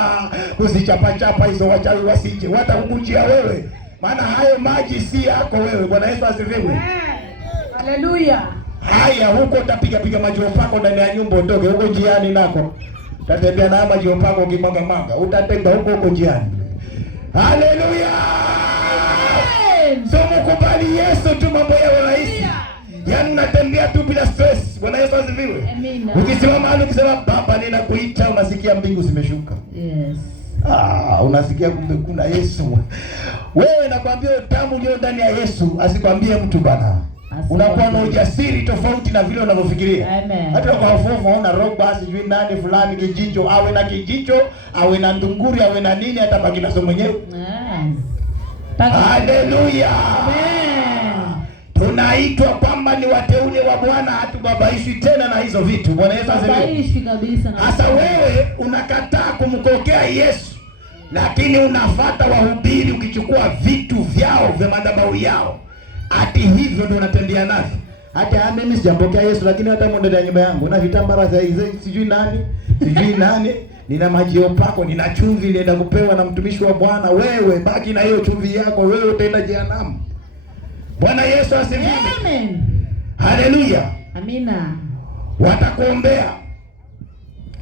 usichapa hizo wachawi wasije. Watakukujia wewe. Maana hayo maji si yako wewe. Bwana Yesu asifiwe. Haleluya. Haya, huko utapiga maji opako ndani ya nyumba utoke huko njiani nako. Utatembea na maji opako ukimanga. Utatembea huko njiani. Haleluya. So mkubali Yesu tu, mambo yao rahisi. Yaani unatembea tu bila stress. Bwana Yesu asifiwe. Amina. Ukisimama mahali ukisema Baba ninakuita, unasikia mbingu zimeshuka. Yes. Unasikia kumbe kuna Yesu. Wewe nakwambia utamu ulio ndani ya Yesu asikwambie mtu bana. Unakuwa na ujasiri tofauti na vile unavyofikiria. Amen. Hata kwa hofu unaona roba sijui nani fulani kijicho, awe na kijicho, awe na ndunguri, awe na nini, hata baki naso mwenyewe. Haleluya. Amen. Tunaitwa kwamba ni wateule wa Bwana, hatubabaishi tena na hizo vitu. Bwana Yesu asifiwe. Babaishi kabisa. Sasa wewe unakataa kumkokea Yesu, lakini unafuata wahubiri ukichukua vitu vyao vya madhabahu yao. Ati hivyo ndio unatembea navyo. Hata mimi sijapokea Yesu lakini hata mwende ya nyumba yangu na vitambara za hizo sijui nani, nina maji opako, nina chumvi nenda kupewa na mtumishi wa Bwana. Wewe baki na hiyo chumvi yako, wewe utaenda jehanamu. Bwana Yesu asifiwe. Amen. Haleluya. Amina. Watakuombea.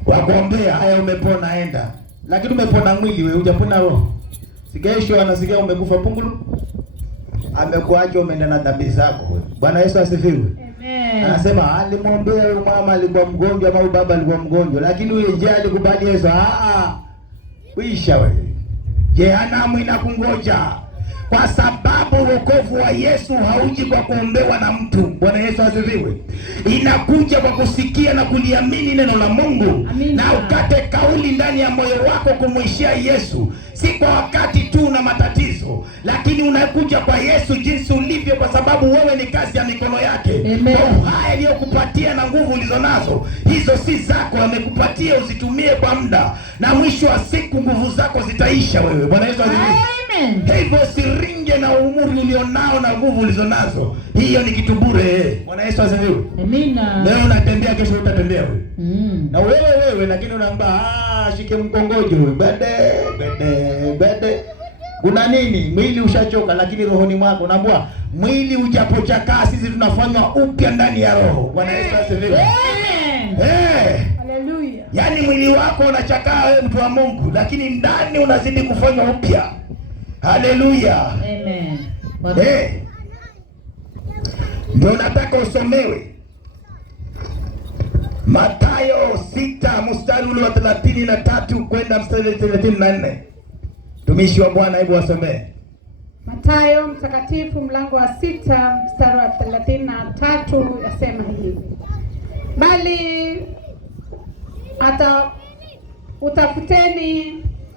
Wakuombea, haya umepona enda. Lakini umepona mwili wewe, hujapona roho. Sikesho anasikia umekufa pungulu. Amekuacha umeenda na dhambi zako. Bwana Yesu asifiwe. Amen. Anasema alimwombea yule mama alikuwa mgonjwa au baba alikuwa mgonjwa, lakini yule je alikubali Yesu? Kuisha wewe. Jehanamu inakungoja. Kwa sababu wokovu wa Yesu hauji kwa kuombewa na mtu. Bwana Yesu asifiwe. Inakuja kwa kusikia na kuliamini neno la Mungu. Amina. Na ukate kauli ndani ya moyo wako kumwishia Yesu. Si kwa wakati tu na matatizo, lakini unakuja kwa Yesu jinsi ulivyo, kwa sababu wewe ni kazi ya mikono yake. Haya aliyokupatia na nguvu ulizonazo, hizo si zako, amekupatia uzitumie kwa muda, na mwisho wa siku nguvu zako zitaisha wewe. Bwana Yesu asifiwe. Amen. Hivyo siringe na umuri ulionao na nguvu ulizonazo. Hiyo ni kitu bure. Bwana Yesu asifiwe. Amina. Leo unatembea, kesho utatembea wewe. Na wewe lakini unaomba shike mkongojo wewe. Bade. Kuna nini? Mwili ushachoka lakini rohoni mwako unaambia mwili ujapochakaa, sisi tunafanywa upya ndani ya roho. Bwana Yesu asifiwe. Amen. Haleluya. Yaani mwili wako unachakaa wewe mtu wa Mungu, lakini ndani unazidi kufanywa upya. Haleluya. Amen. Ndio nataka usomewe. Mathayo 6 mstari ule wa 33 kwenda mstari wa 34. Tumishi wa Bwana, hebu wasomee. Mathayo mtakatifu mlango wa 6 mstari wa 33 yasema hivi: bali utafuteni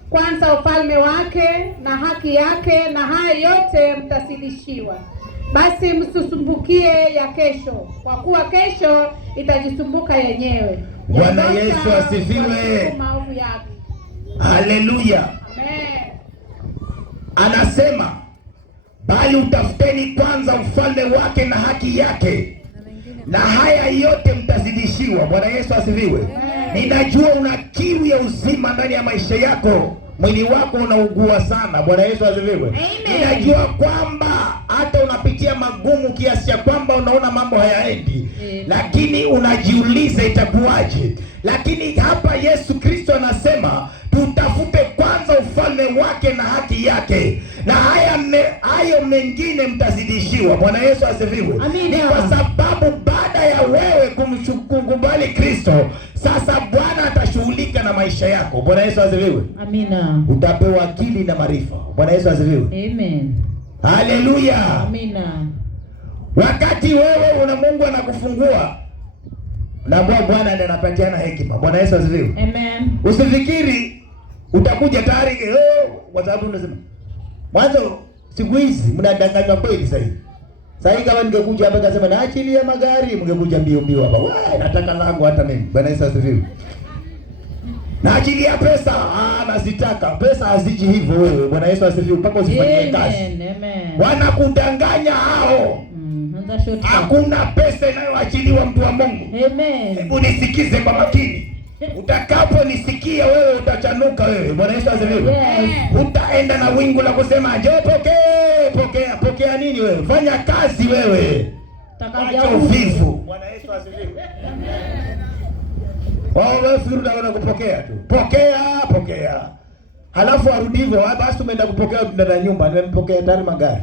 kwanza ufalme wake na haki yake, na haya yote mtazidishiwa. Basi msisumbukie ya kesho, kwa kuwa kesho itajisumbuka yenyewe. Bwana Yesu asifiwe. Haleluya. Amen. Anasema bali utafuteni kwanza ufalme wake na haki yake, na haya yote mtazidishiwa. Bwana Yesu asifiwe. Ninajua una kiu ya uzima ndani ya maisha yako, mwili wako unaugua sana. Bwana Yesu asifiwe. Ninajua kwamba hata unapitia magumu kiasi cha kwamba unaona mambo hayaendi, lakini unajiuliza itakuwaje. Lakini hapa Yesu Kristo anasema tutafute kwanza ufalme wake na haki yake, na hayo mengine mtazidishiwa. Bwana Yesu asifiwe. Ni kwa sababu baada ya wewe kumkubali Kristo, sasa Bwana atashughulika na maisha yako. Bwana Yesu asifiwe. Amina. Utapewa akili na maarifa. Bwana Yesu asifiwe. Amen. Haleluya. Amina. Wakati wewe una Mungu anakufungua, na Bwana ndiye anapatiana hekima. Bwana Yesu asifiwe. Amen. Usifikiri utakuja tayari kwa sababu unasema mwanzo. Siku hizi mnadanganywa kweli sasa hivi. Sasa hivi kama ningekuja hapa nikasema naachilia magari, mngekuja mbio mbio hapa. Wewe nataka langu hata mimi. Bwana Yesu asifiwe. Naachilia pesa, nazitaka. Pesa haziji hivyo wewe. Bwana Yesu asifiwe. Mpaka usifanyie kazi. Amen. Wanakudanganya hao. Hakuna pesa inayoachiliwa mtu wa Mungu. Amen. Hebu nisikize kwa makini. Utakaponisikia wewe utachanuka wewe. Bwana Yesu asifiwe. Yes. Utaenda na wingu la kusema njoo pokea nini wewe? Fanya kazi wewe. Acha uvivu. Bwana Yesu asifiwe. Wewe sio unataka kupokea tu. Pokea. Halafu arudi hivyo, basi tumeenda kupokea ndani ya nyumba, nimempokea tayari magari.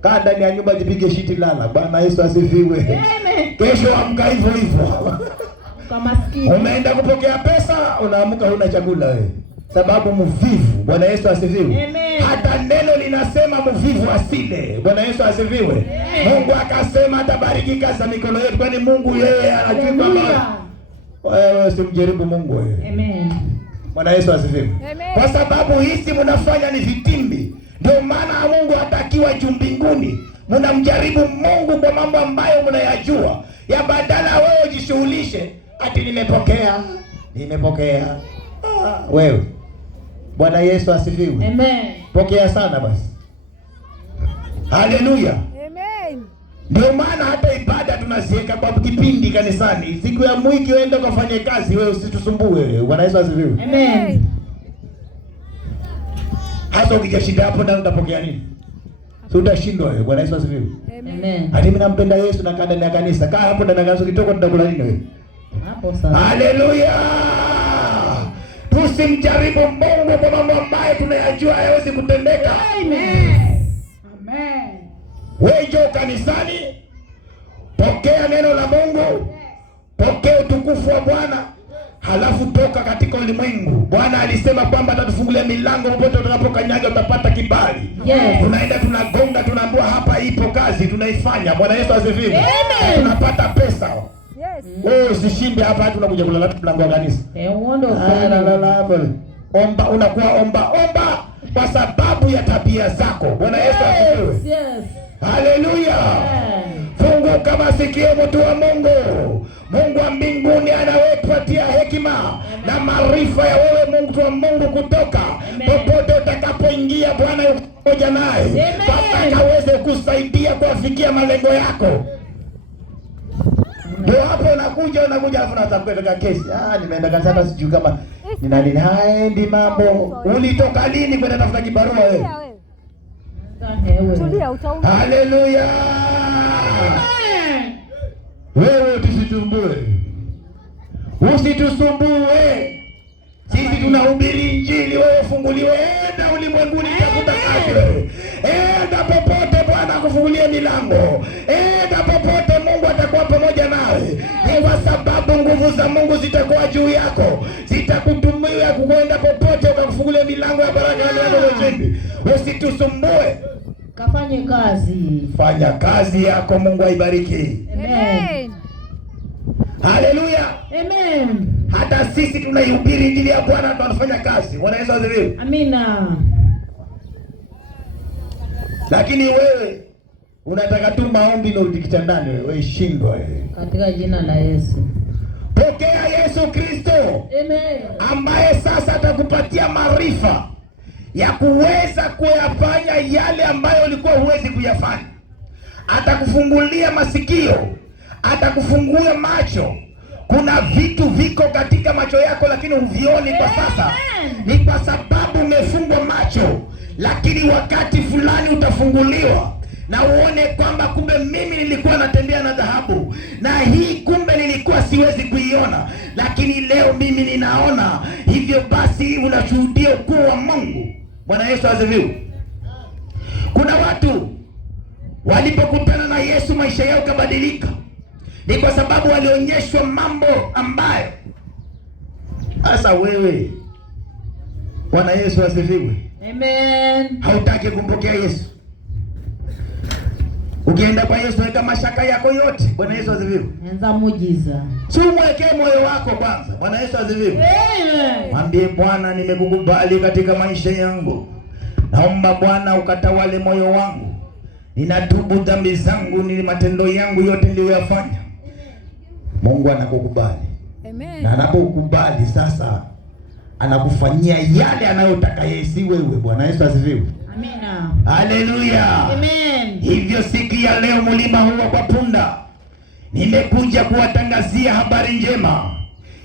Kaa ndani ya nyumba, jipige shiti lala. Bwana Yesu asifiwe. Amen. Kesho amka hivyo hivyo. Kama maskini. Umeenda kupokea pesa, unaamka huna chakula wewe. Sababu mvivu. Bwana Yesu asifiwe. Amen. Hata neno linasema mvivu asile. Bwana Yesu asifiwe. Amen. Mungu akasema atabariki kazi za mikono yetu, kwani Mungu yeye anajua kwamba wewe usimjaribu Mungu wewe. Amen. Bwana Yesu asifiwe. Kwa sababu hizi mnafanya ni vitimbi. Ndio maana Mungu hatakiwa juu mbinguni. Mnamjaribu Mungu kwa mambo ambayo mnayajua. Ya badala wewe jishughulishe ati nimepokea. Wewe. Bwana Yesu asifiwe. Amen. Pokea sana basi. Haleluya. Amen. Ndio maana hata ibada tunaziweka kwa kipindi kanisani. Siku ya wiki uende ukafanye kazi, wewe usitusumbue wewe. Bwana Yesu asifiwe. Amen. Hata ukijashinda hapo ndani utapokea nini? Si utashindwa wewe. Bwana Yesu asifiwe. Amen. Hadi mimi nampenda Yesu na kada na kanisa. Kaa hapo ndani ya kanisa kitoko tutakula nini wewe? Hapo sasa. Haleluya. Tusimjaribu Mungu kwa mambo ambayo tunayajua hayawezi kutendeka. Amen. Wewe njoo kanisani, pokea neno la Mungu, pokea utukufu wa Bwana, halafu toka katika ulimwengu. Bwana alisema kwamba atatufungulia milango popote utakapokanyaga utapata kibali. Yes. Tunaenda tunagonga, tunaambiwa hapa ipo kazi, tunaifanya. Bwana Yesu asifiwe. Amen. Tunapata pesa. Yes. Wewe usishinde hapa hata unakuja kulala mlango wa kanisa. Uondo Omba, unakuwa omba kwa sababu ya tabia zako. Bwana Yesu asifiwe. Yes. Haleluya. Funguka masikio mtu wa Mungu. Mungu wa mbinguni anawepatia hekima na maarifa ya wewe mtu wa Mungu kutoka popote utakapoingia. Bwana yuko pamoja naye mpaka aweze kusaidia kuafikia malengo yako. Ndio hapo unakuja alafu unataka kesi. Nimeenda kanisani sijui kama ni nani haendi mambo. Ulitoka lini kwenda tafuta kibarua wewe? Tulia utaona. Haleluya. Wewe usitusumbue. Sisi tunahubiri Injili, wewe funguliwe. Enda ulimwenguni tafuta kazi wewe. Enda popote Bwana akufungulie milango. Enda popote Mungu atakuwa pamoja nawe. Ni kwa sababu nguvu za Mungu zitakuwa juu yako, zitakutumia kukwenda popote, ukakufungulia milango ya baraka na milango ya ushindi. Usitusumbue, kafanye kazi. Fanya kazi yako, Mungu aibariki. Amen. Haleluya. Amen. Hata sisi tunaihubiri injili ya Bwana, tunafanya kazi. Bwana Yesu asifiwe. Amina. Lakini wewe unataka tu maombi na urudi kitandani, wewe shindwa wewe. Katika jina la Yesu. Pokea Yesu Kristo. Amen. Ambaye sasa atakupatia maarifa ya kuweza kuyafanya yale ambayo ulikuwa huwezi kuyafanya. Atakufungulia masikio, atakufungua macho. Kuna vitu viko katika macho yako lakini huvioni kwa sasa. Ni kwa sababu umefungwa macho, lakini wakati fulani utafunguliwa na uone kwamba kumbe mimi nilikuwa natembea na dhahabu, na hii kumbe nilikuwa siwezi kuiona, lakini leo mimi ninaona. Hivyo basi unashuhudia ukuu wa Mungu. Bwana Yesu asifiwe. Kuna watu walipokutana na Yesu maisha yao kabadilika, ni kwa sababu walionyeshwa mambo ambayo sasa wewe. Bwana Yesu asifiwe. Amen. Hautaki kumpokea Yesu. Ukienda kwa Yesu weka mashaka yako yote. Bwana Yesu asifiwe. Anza muujiza. Si mwekee moyo wako kwanza. Bwana Yesu asifiwe. Amen. Mwambie Bwana, nimekukubali katika maisha yangu. Naomba Bwana ukatawale moyo wangu. Ninatubu dhambi zangu, ni matendo yangu yote niliyoyafanya. Mungu anakukubali. Amen. Na anapokubali sasa anakufanyia yale anayotaka yeye, si wewe. Bwana Yesu asifiwe. Amina. Haleluya. Amen. Hivyo siku ya leo mlima huu kwa punda, nimekuja kuwatangazia habari njema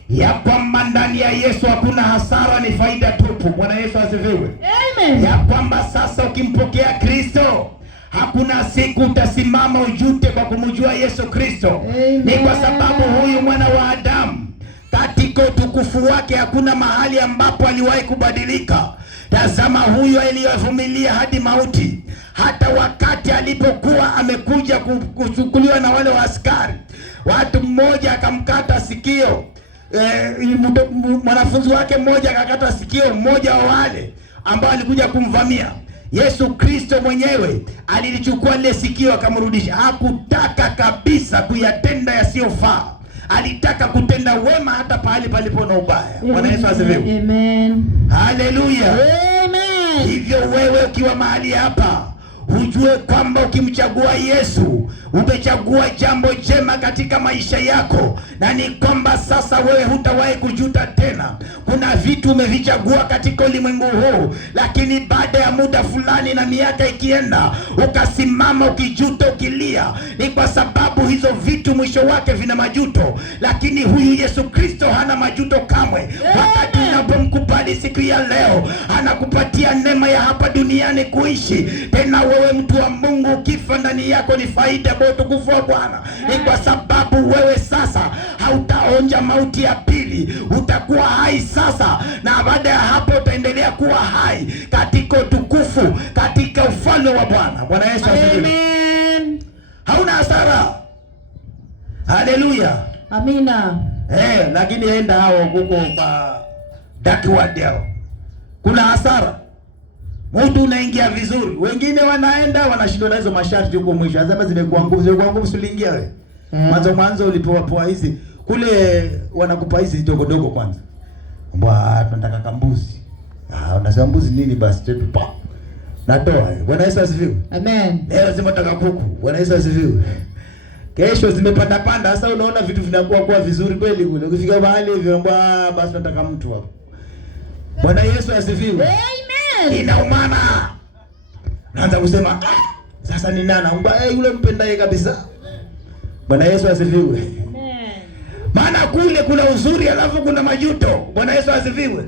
ya kwamba ndani ya Yesu hakuna hasara, ni faida tupu. Bwana Yesu asifiwe. Amen. Ya kwamba sasa ukimpokea Kristo, hakuna siku utasimama ujute kwa kumjua Yesu Kristo. Ni kwa sababu huyu mwana wa Adamu katika utukufu wake hakuna mahali ambapo aliwahi kubadilika. Tazama, huyu aliyevumilia hadi mauti, hata wakati alipokuwa amekuja kuchukuliwa na wale wa askari, watu mmoja akamkata sikio, mwanafunzi wake mmoja akakata sikio mmoja wa wale ambao alikuja kumvamia. Yesu Kristo mwenyewe alilichukua lile sikio akamrudisha. Hakutaka kabisa kuyatenda yasiyofaa, alitaka kutenda wema hata pahali palipo na ubaya. Bwana Yesu asifiwe. Amen. Haleluya. Amen. Hivyo wewe ukiwa mahali hapa, ujue kwamba ukimchagua Yesu umechagua jambo jema katika maisha yako, na ni kwamba sasa wewe hutawahi kujuta tena. Kuna vitu umevichagua katika ulimwengu huu, lakini baada ya muda fulani na miaka ikienda, ukasimama ukijuta, ukilia, ni kwa sababu hizo vitu mwisho wake vina majuto. Lakini huyu Yesu Kristo hana majuto kamwe. Wakati unapomkubali siku ya leo, anakupatia neema ya hapa duniani kuishi tena. Wewe mtu wa Mungu, ukifa ndani yako ni faida kwa utukufu wa Bwana. Ni kwa sababu wewe sasa hautaonja mauti ya pili, utakuwa hai sasa, na baada ya hapo utaendelea kuwa hai katika utukufu, katika ufalme wa Bwana. Bwana Yesu asifiwe. Amen. Hauna hasara. Haleluya. Amina. Lakini enda hao huko kwa dark world yao, kuna hasara. Mtu unaingia vizuri, wengine wanaenda wanashindwa na hizo masharti huko mwisho. Lazima zimekuwa nguvu, usiingia wewe. Mwanzo ulipewa poa hizi. Kule wanakupa hizi dogo dogo kwanza. Mbona tunataka kambuzi. Unasema mbuzi nini basi tepi pa. Natoa. Bwana Yesu asifiwe. Amen. Leo lazima nataka kuku. Bwana Yesu asifiwe. Kesho zimepanda panda, sasa unaona vitu vinakuwa vizuri kweli kule. Ukifika mahali hivyo basi tunataka mtu hapo. Bwana Yesu asifiwe. Amen. Inaumana. Naanza kusema sasa ni nani? Yule mpendaye kabisa. Bwana Yesu asifiwe. Amen. Maana kule kuna uzuri alafu kuna majuto. Bwana Yesu asifiwe.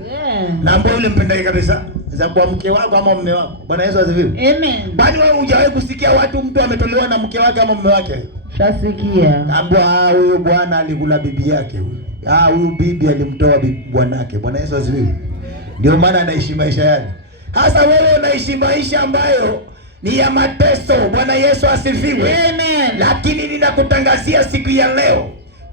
Na ambao yule mpendaye kabisa za kwa mke wako ama mume wako. Bwana Yesu asifiwe. Amen. Bali wewe hujawahi kusikia watu mtu ametolewa na mke wake ama mume wake? Shasikia. Ambao huyo bwana alikula bibi yake huyo. Huyu bibi alimtoa bwanake. Bwana Yesu asifiwe. Ndio maana anaishi maisha yale. Hasa wewe unaishi maisha ambayo ni ya mateso. Bwana Yesu asifiwe. Amen. Lakini ninakutangazia siku ya leo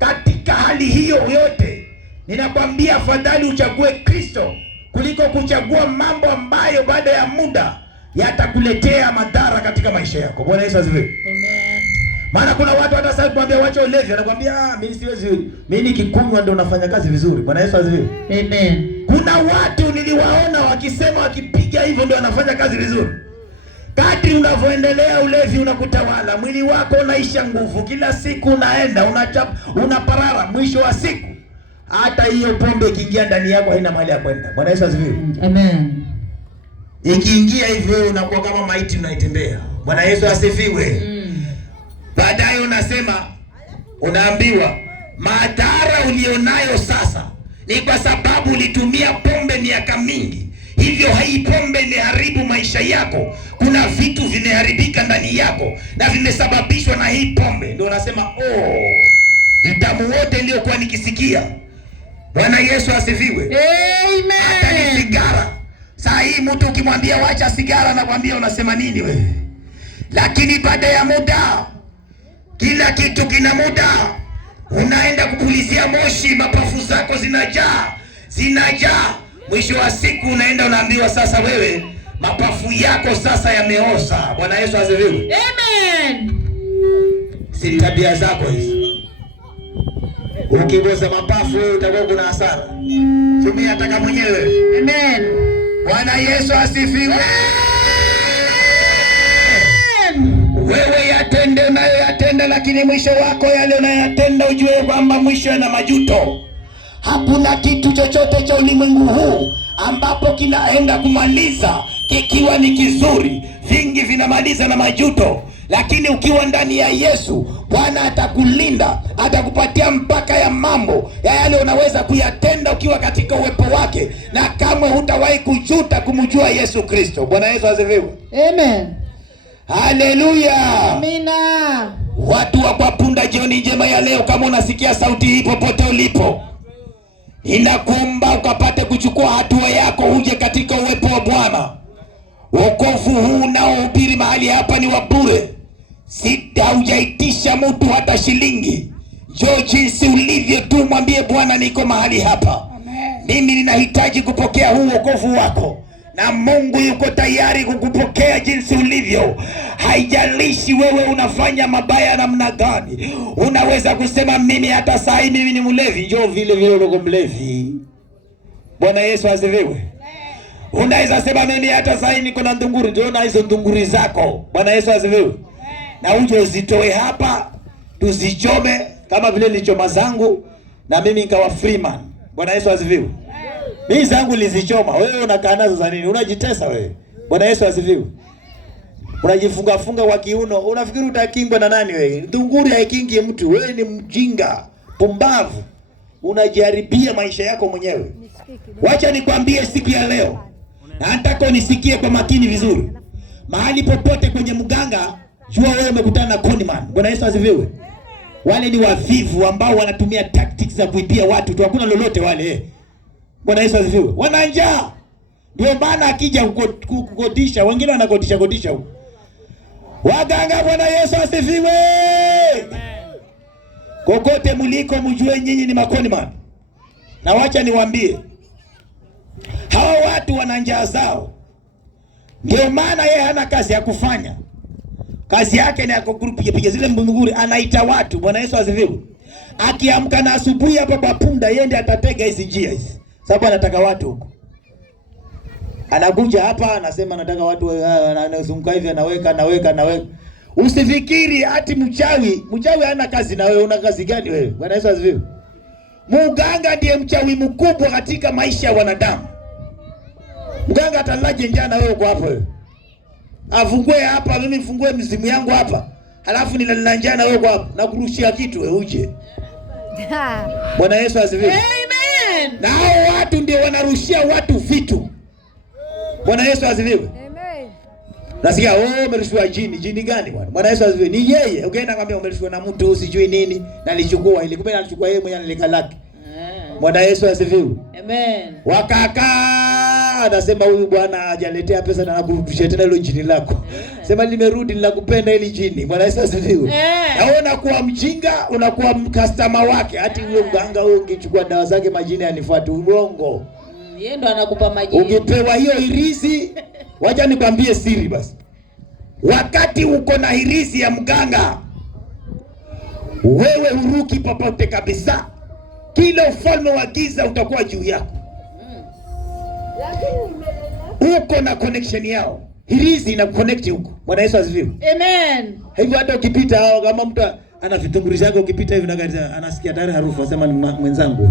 katika hali hiyo yote, ninakwambia afadhali uchague Kristo kuliko kuchagua mambo ambayo baada ya muda yatakuletea madhara katika maisha yako. Bwana Yesu asifiwe. Amen. Maana kuna watu hata sasa kumwambia wacha ulevi, anakuambia mimi siwezi, mimi nikikunywa ndio nafanya kazi vizuri. Bwana Yesu asifiwe. Amen. Kuna watu niliwaona wakisema wakipiga hivyo ndio wanafanya kazi vizuri. Kadri unavyoendelea ulevi unakutawala, mwili wako unaisha nguvu, kila siku unaenda unaparara, mwisho wa siku hata hiyo pombe ikiingia ndani yako haina mahali ya kwenda. Bwana Yesu asifiwe. Amen. Ikiingia hivyo unakuwa kama maiti unaitembea. Bwana Yesu asifiwe. Baadaye unasema, unaambiwa madhara ulionayo sasa ni kwa sababu ulitumia pombe miaka mingi. Hivyo hii pombe imeharibu maisha yako. Kuna vitu vimeharibika ndani yako na vimesababishwa na hii pombe. Ndio unasema utamu wote niliokuwa nikisikia. Bwana Yesu asifiwe. Amen. Hata ni sigara. Saa hii mtu ukimwambia wacha sigara nakwambia unasema nini wewe? Lakini baada ya muda, kila kitu kina muda. Unaenda kupulizia moshi, mapafu zako zinajaa. Mwisho wa siku unaenda unaambiwa sasa wewe mapafu yako sasa yameoza. Bwana Yesu asifiwe. Amen. Si tabia zako hizi. Ukikosa mapafu wewe utakuwa kuna hasara. Tumia ataka mwenyewe. Amen. Bwana Yesu asifiwe. Wewe yatende unayoyatenda, lakini mwisho wako yale unayoyatenda ujue kwamba mwisho yana majuto. Hakuna kitu chochote cha ulimwengu huu ambapo kinaenda kumaliza kikiwa ni kizuri. Vingi vinamaliza na majuto. Lakini ukiwa ndani ya Yesu, Bwana atakulinda, atakupatia mpaka ya mambo ya yale unaweza kuyatenda ukiwa katika uwepo wake, na kamwe hutawahi kujuta kumjua Yesu Kristo. Bwana Yesu asifiwe. Amen. Haleluya. Amina. Watu wa kwa Punda, jioni njema ya leo, kama unasikia sauti hii popote ulipo, inakuomba ukapate kuchukua hatua yako, uje katika uwepo wa Bwana. Wokovu huu unaohubiri mahali hapa ni wa bure. Hujaitisha mtu hata shilingi. Njoo jinsi ulivyo tu, mwambie Bwana niko mahali hapa. Mimi ninahitaji kupokea huu wokovu wako. Na Mungu yuko tayari kukupokea jinsi ulivyo. Haijalishi wewe unafanya mabaya namna gani. Unaweza kusema mimi hata saa hii mimi ni mlevi. Njoo vile vile uko mlevi. Bwana Yesu asifiwe. Unaweza sema mimi hata saa hii niko na ndunguri. Njoo na hizo ndunguri zako. Bwana Yesu asifiwe. Na uje uzitoe hapa, tuzichome kama vile nilichoma zangu na mimi nikawa free man. Bwana Yesu asifiwe. Mimi zangu nilizichoma, wewe unakaa nazo za nini? Unajitesa wewe. Bwana Yesu asifiwe. Unajifunga funga kwa kiuno, unafikiri utakingwa na nani wewe? Ndunguri haikingi mtu, wewe ni mjinga, pumbavu. Unajiharibia maisha yako mwenyewe. Wacha nikwambie siku ya leo. Na nataka unisikie kwa makini vizuri. Mahali popote kwenye mganga, jua wewe umekutana na conman. Bwana Yesu asifiwe. Wale ni wavivu ambao wanatumia tactics za kuibia watu tu, hakuna lolote wale. Bwana Yesu asifiwe. Wana njaa. Ndio maana akija kukodisha, wengine wanakodisha huko. Waganga, Bwana Yesu asifiwe. Kokote mliko mjue nyinyi ni maconman. Na wacha niwaambie, hawa watu wana njaa zao. Ndio maana yeye hana kazi ya kufanya. Kazi yake ni kupiga zile mbunguri, anaita watu. Bwana Yesu asifiwe. Akiamka na asubuhi hapa kwa Punda, yeye ndiye atatega hizi njia hizi. Sababu anataka watu huko. Anakuja hapa anasema nataka watu, anazunguka hivi anaweka. Usifikiri ati mchawi hana kazi na wewe una kazi gani wewe? Bwana Yesu asifiwe. Mganga ndiye mchawi mkubwa katika maisha ya wanadamu. Mganga atalaje njaa na wewe uko hapo wewe? Afungue hapa, mimi nifungue mzimu yangu hapa. Halafu nina njaa na wewe uko hapo. Na kurushia kitu wewe uje. Bwana Yesu asifiwe. Amen. Na hao watu ndio wanarushia watu vitu. Bwana Yesu asifiwe. Amen. Nasikia umerushiwa jini. Jini gani bwana? Bwana Yesu asifiwe. Ni yeye. Ukienda kwambia umerushiwa na mtu usijui nini, na alichukua ile. Kumbe alichukua yeye mwenyewe alikalaki. Bwana Yesu asifiwe. Amen. Wakaka anasema huyu bwana hajaletea pesa na anakurudishia tena hilo jini lako. Sema nimerudi, ninakupenda hili jini. Bwana Yesu asifiwe. Naona kuwa mjinga, unakuwa customer wake. Hata huyo mganga huyo ukichukua dawa zake majini anifuate urongo. Yeye ndo anakupa majini. Ukipewa hiyo hirizi, wacha nikwambie siri basi. Wakati uko na hirizi ya mganga, wewe huruki popote kabisa. Kila ufalme wa giza utakuwa juu yako. Uko na connection yao. Hirizi ina connect huko. Bwana Yesu asifiwe. Amen. Hivyo hata ukipita hao, kama mtu ana vitunguru chake ukipita hivi na gari anasikia tayari harufu, asema ni mwenzangu.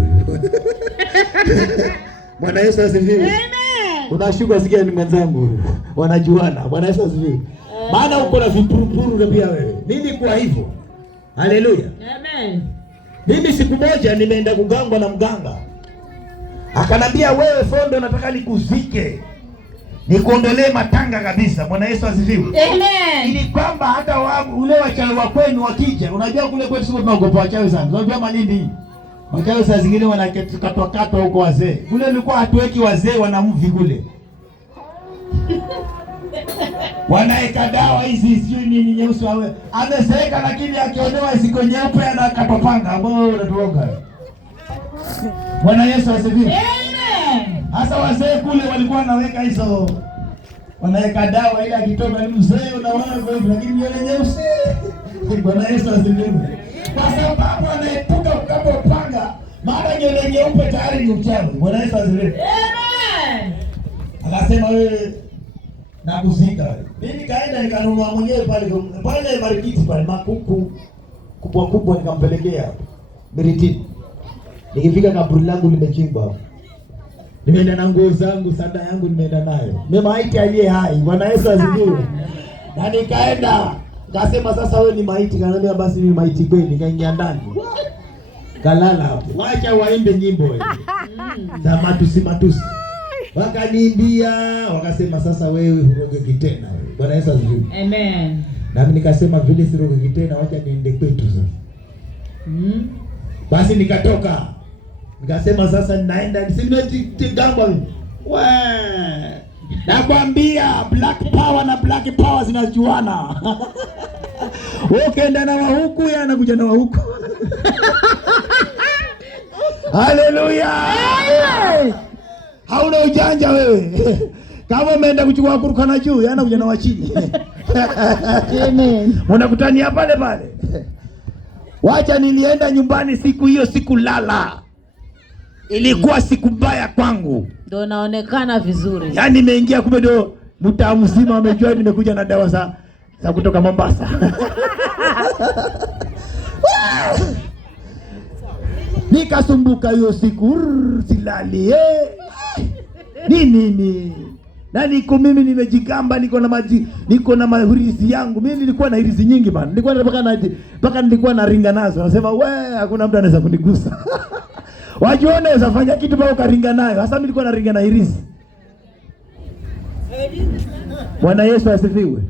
Bwana Yesu asifiwe. Amen. Unashuka sikia ni mwenzangu. Wanajuana. Bwana Yesu asifiwe. Maana uko na vipurupuru na pia wewe. Nini kwa hivyo? Haleluya. Amen. Mimi siku moja nimeenda kugangwa na mganga. Akanambia wewe Fondo, nataka nikuzike. Nikuondolee matanga kabisa. Bwana Yesu asifiwe. Amen. Ili kwamba hata ule wachawi wa kwenu wakija, unajua kule kwetu sio tunaogopa wachawi sana. Unajua Malindi. Wachawi saa zingine wanakatwa huko wazee. Kule nilikuwa hatuweki wazee wanamvi kule. Wanaeka dawa hizi sio nini nyeusi wawe. Amezeeka lakini akionewa ziko nyeupe anakatopanga. Ambao unatuoga. Bwana Yesu asifiwe. Amen. Hasa wazee kule walikuwa wanaweka hizo, wanaweka dawa ile akitoka ni mzee unaona hivyo, lakini yule nyeusi. Bwana Yesu asifiwe. Kwa sababu anaepuka ukapopanga, maana yule nyeupe tayari ni uchawi. Bwana Yesu asifiwe. Amen. Akasema wewe nakuzika wewe. Mimi kaenda nikanunua mwenyewe pale marikiti pale makuku kubwa nikampelekea Meritini. Nikifika kaburi langu limechimbwa. Nimeenda na nguo zangu, sada yangu nimeenda nayo. Mimi maiti aliye hai. Bwana Yesu asifiwe. Na nikaenda, nikasema sasa wewe ni maiti, kanambia basi ni maiti kweli, nikaingia ndani. Kalala hapo. Wacha waimbe nyimbo wewe. Za matusi. Wakaniimbia, wakasema sasa wewe hurogeki tena wewe. Bwana Yesu asifiwe. Amen. Na mimi nikasema vile sirogeki tena, wacha niende kwetu sasa. Basi nikatoka. Nikasema sasa ninaenda nisimetigambo mimi. Nakwambia black power na black power zinajuana. Ukienda na wahuku yeye anakuja na wahuku. Haleluya. Hauna ujanja wewe. Kama umeenda kuchukua kuruka na juu, yeye anakuja na wa chini. Amen. Mnakutania pale pale. Wacha nilienda nyumbani siku hiyo, siku lala. Ilikuwa siku mbaya kwangu. Ndio naonekana vizuri. Yaani nimeingia kumbe ndio mtaa mzima amejua nimekuja na dawa za kutoka Mombasa. Nikasumbuka hiyo siku, silali nini. Na niko mimi nimejigamba, niko na mahirizi yangu. Mimi nilikuwa na hirizi nyingi bana. Nilikuwa mpaka nilikuwa na ringa nazo. Nasema hakuna mtu anaweza kunigusa. Wajua unaweza fanya kitu mpaka ukaringa nayo. Sasa mimi nilikuwa na ringa na hirizi. Bwana Yesu asifiwe.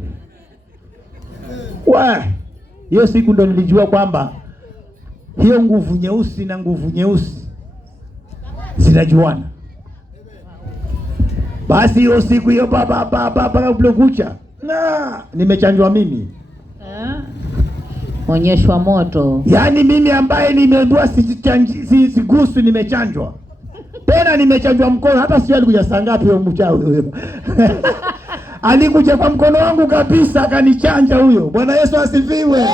Hiyo siku ndo nilijua kwamba hiyo nguvu nyeusi na nguvu nyeusi zinajuana. Basi hiyo siku hiyo baba kucha. Nimechanjwa mimi. Onyeshwa moto. Yaani mimi ambaye nimeambiwa sigusu nimechanjwa. Tena nimechanjwa mkono, hata sijui alikuja saa ngapi huyo mchawi huyo. Alikuja kwa mkono wangu kabisa akanichanja huyo. Bwana Yesu asifiwe.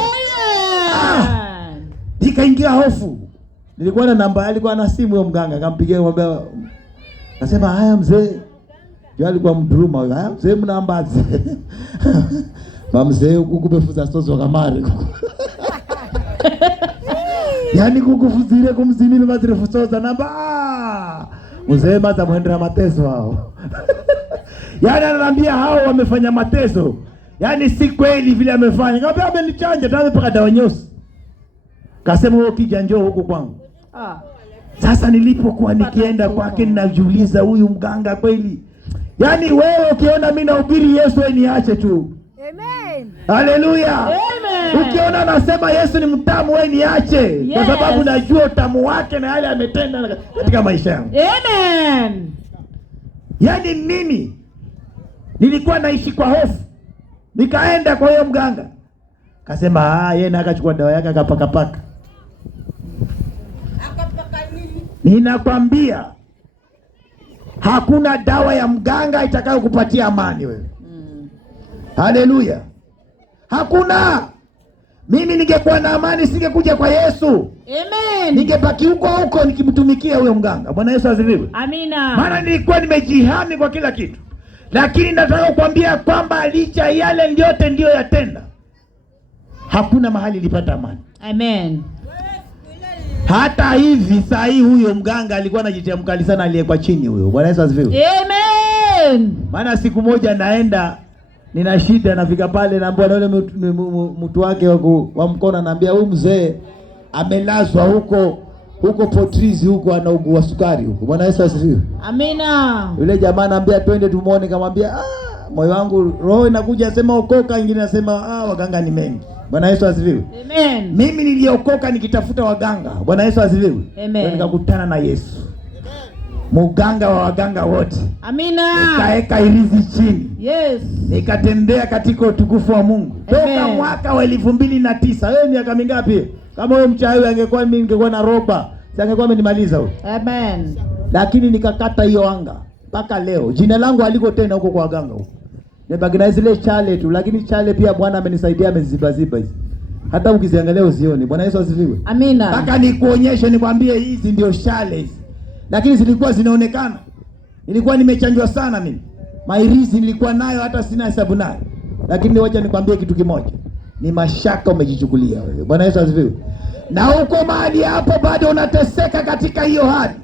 Nikaingia hofu. Nilikuwa na namba, alikuwa na simu ya mganga, akampigia mwambia. Nasema haya mzee. Yeye alikuwa mduruma huyo. Haya mzee mnambaze. Mzee ukubefuza sozo kamari. Yaani kukufuzire kumzimini mazirefu soza namba. Mzee maza muendera mateso hao. Yaani ananiambia hao wamefanya mateso. Yaani si kweli vile amefanya. Kaambia amenichanja tazama mpaka dawa nyeusi. Kasema wewe ukija njoo huku kwangu. Sasa nilipokuwa nikienda kwake ninajiuliza huyu mganga kweli. Yaani wewe ukiona mimi nahubiri Yesu wewe niache tu. Amen. Haleluya. Amen. Ukiona nasema Yesu ni mtamu wewe niache. Yes. Kwa sababu najua utamu wake na yale ametenda katika maisha yangu. Amen. Yaani mimi nilikuwa naishi kwa hofu. Nikaenda kwa huyo mganga. Akasema yeye na akachukua dawa yake akapaka. Akapaka nini? Ninakwambia hakuna dawa ya mganga itakayokupatia amani wewe. Haleluya. Hakuna. Mimi ningekuwa na amani singekuja kwa Yesu. Amen. Ningebaki huko nikimtumikia huyo mganga. Bwana Yesu asifiwe. Amina. Maana nilikuwa nimejihami kwa kila kitu. Lakini nataka kukwambia kwamba licha yale yote ndio yatenda, hakuna mahali nilipata amani. Amen. Hata hivi saa hii huyo mganga alikuwa anajitia mkali sana aliyekuwa chini huyo. Bwana Yesu asifiwe. Amen. Maana siku moja naenda nina shida, nafika pale naambiwa na yule mtu wake wa mkono, anaambia huyu mzee amelazwa huko Potrizi huko, anaugua sukari huko. Bwana Yesu asifiwe. Amina. Yule jamaa anambia twende tumuone, kamwambia moyo wangu roho inakuja sema okoka, ingine nasema waganga ni mengi. Bwana Yesu asifiwe. Amen. Mimi niliokoka nikitafuta waganga. Bwana Yesu asifiwe. Amen. Nikakutana na Yesu, muganga wa waganga wote. Amina. Nikaeka irizi chini. Yes. Nikatembea katika utukufu wa Mungu. Toka mwaka wa 2009. Wewe miaka mingapi? Kama wewe mchawi angekuwa mimi ningekuwa na roba, si angekuwa amenimaliza huyo. Amen. Lakini nikakata hiyo anga mpaka leo. Jina langu aliko tena huko kwa waganga huko. Nimebaki na zile chale tu, lakini chale pia Bwana amenisaidia, ameziba hizi. Hata ukiziangalia usioni. Bwana Yesu asifiwe. Amina. Mpaka nikuonyeshe nikwambie hizi ndio chale hizi. Lakini zilikuwa zinaonekana. Nilikuwa nimechanjwa sana mimi. Mairizi nilikuwa nayo hata sina hesabu nayo. Lakini wacha nikwambie kitu kimoja. Ni mashaka umejichukulia wewe. Bwana Yesu asifiwe. Na uko mahali hapo bado unateseka katika hiyo hali.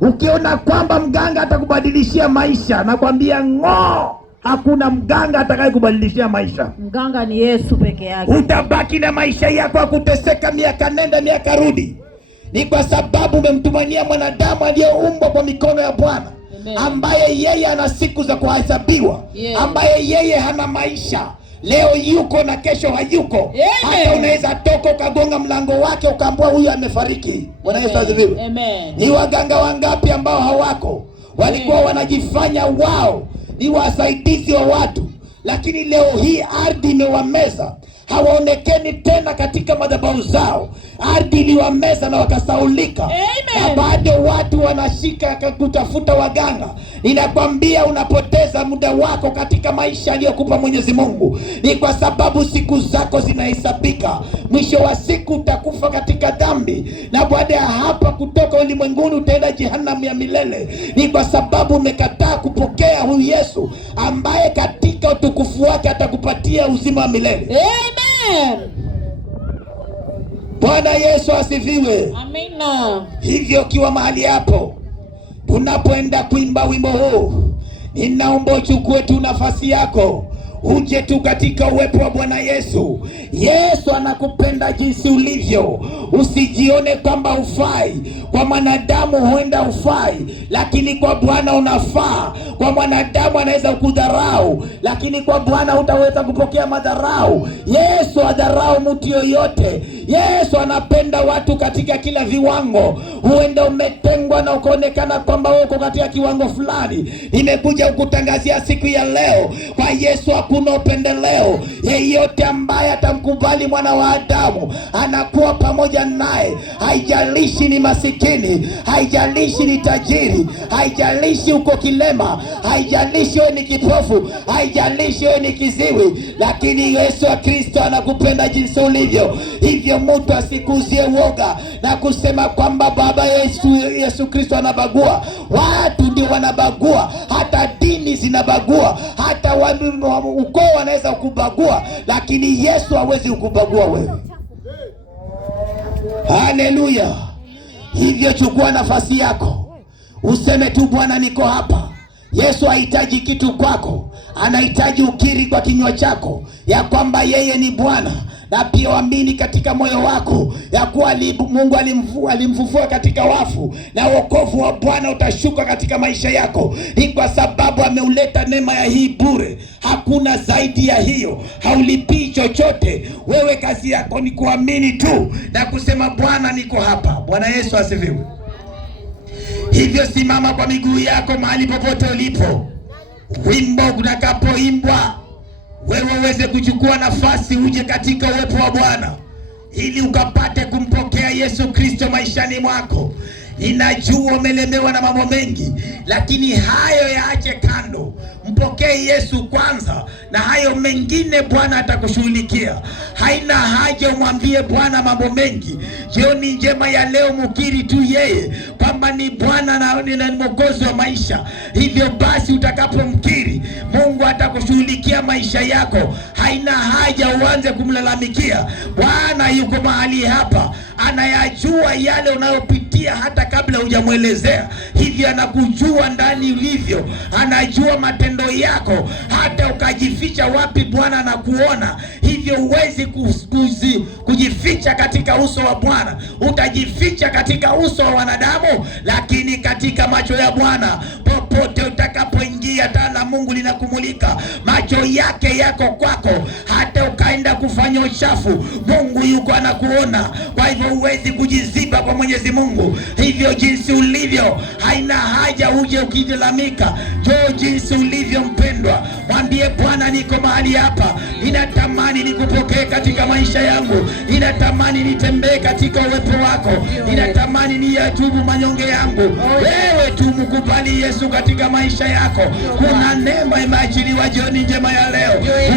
Ukiona kwamba mganga atakubadilishia maisha, nakwambia hakuna mganga atakayekubadilishia maisha. Mganga ni Yesu peke yake. Utabaki na maisha yako ya kuteseka miaka nenda miaka rudi. Ni kwa sababu umemtumania mwanadamu aliyeumbwa kwa mikono ya Bwana, ambaye yeye ana siku za kuhesabiwa, ambaye yeye hana maisha. Leo yuko na kesho hayuko. Hata unaweza toka ukagonga mlango wake ukaambua huyu amefariki. Bwana Yesu asifiwe. Amen. Ni waganga wangapi ambao hawako? Walikuwa wanajifanya wao ni wasaidizi wa watu, lakini leo hii ardhi imewameza. Hawaonekeni tena katika madhabahu zao. Ardhi iliwameza na wakasaulika. Na bado watu wanashika kutafuta waganga. Ninakwambia unapoteza muda wako katika maisha aliyokupa Mwenyezi Mungu. Ni kwa sababu siku zako zinahesabika. Mwisho wa siku utakufa katika dhambi, na baada ya hapa kutoka ulimwenguni utaenda jehanamu ya milele. Ni kwa sababu umekataa kupokea huyu Yesu ambaye katika utukufu wake atakupatia uzima wa milele. Amen. Bwana Yesu asifiwe. Amina. Hivyo kiwa mahali hapo tunapoenda kuimba wimbo huu, ninaomba uchukue tu nafasi yako, uje tu katika uwepo wa Bwana Yesu. Yesu anakupenda jinsi ulivyo. Usijione kwamba ufai. Kwa mwanadamu huenda ufai, lakini kwa Bwana unafaa. Kwa mwanadamu anaweza kudharau, lakini kwa Bwana hutaweza kupokea madharau. Yesu hadharau mtu yoyote. Yesu anapenda watu katika kila viwango. Huenda umetengwa na ukaonekana kwamba uko katika kiwango fulani. Nimekuja kukutangazia siku ya leo, kwa Yesu hakuna upendeleo. Yeyote ambaye atamkubali mwana wa Adamu anakuwa pamoja naye. Haijalishi ni masikini, haijalishi ni tajiri, haijalishi uko kilema, haijalishi wewe ni kipofu, haijalishi wewe ni kiziwi, lakini Yesu Kristo anakupenda jinsi ulivyo. Hivyo mtu asikuzie uoga na kusema kwamba baba Yesu Kristo anabagua. Watu ndio wanabagua, hata dini zinabagua, hata ukoo wanaweza kukubagua, lakini Yesu hawezi kukubagua wewe. Haleluya. Hivyo chukua nafasi yako, useme tu Bwana niko hapa. Yesu hahitaji kitu kwako, anahitaji ukiri kwa kinywa chako ya kwamba yeye ni Bwana, na pia uamini katika moyo wako ya kuwa Mungu alimfufua katika wafu, na wokovu wa Bwana utashuka katika maisha yako. Ni kwa sababu ameuleta neema ya hii bure. Hakuna zaidi ya hiyo, haulipii chochote. Wewe kazi yako ni kuamini tu na kusema Bwana niko hapa. Bwana Yesu asifiwe. Hivyo simama kwa miguu yako mahali popote ulipo. Wimbo unakapoimbwa, wewe uweze kuchukua nafasi, uje katika uwepo wa Bwana ili ukapate kumpokea Yesu Kristo maishani mwako. Ninajua umelemewa na mambo mengi, lakini hayo yaache kando. Mpokee Yesu kwanza, na hayo mengine Bwana atakushughulikia. Haina haja umwambie Bwana mambo mengi. Jioni njema ya leo mukiri tu yeye kwamba ni Bwana na ni Mwokozi wa maisha. Hivyo basi utakapomkiri, Mungu atakushughulikia maisha yako. Haina haja uanze kumlalamikia. Bwana yuko mahali hapa, anayajua yale unayopitia hata kabla hujamwelezea. Hivyo anakujua ndani ulivyo, anajua matendo yako, hata ukajificha wapi Bwana anakuona. Hivyo huwezi kujificha katika uso wa Bwana. Utajificha katika uso wa wanadamu, lakini katika macho ya Bwana popote utakapoingia, taa la Mungu linakumulika, macho yake yako kwako. Hata ukaenda kufanya uchafu, Mungu yuko anakuona. Kwa hivyo huwezi kujiziba kwa Mwenyezi Mungu. Hivyo jinsi ulivyo, haina haja uje ukilalamika. Njoo jinsi ulivyo mpendwa, mwambie Bwana, niko mahali hapa, ninatamani nikupokee katika maisha yangu, ninatamani nitembee katika uwepo wako, ninatamani niyatubu manyonge yangu. Wewe tu mkubali Yesu katika maisha yako. Kuna neema imeachiliwa jioni njema ya leo.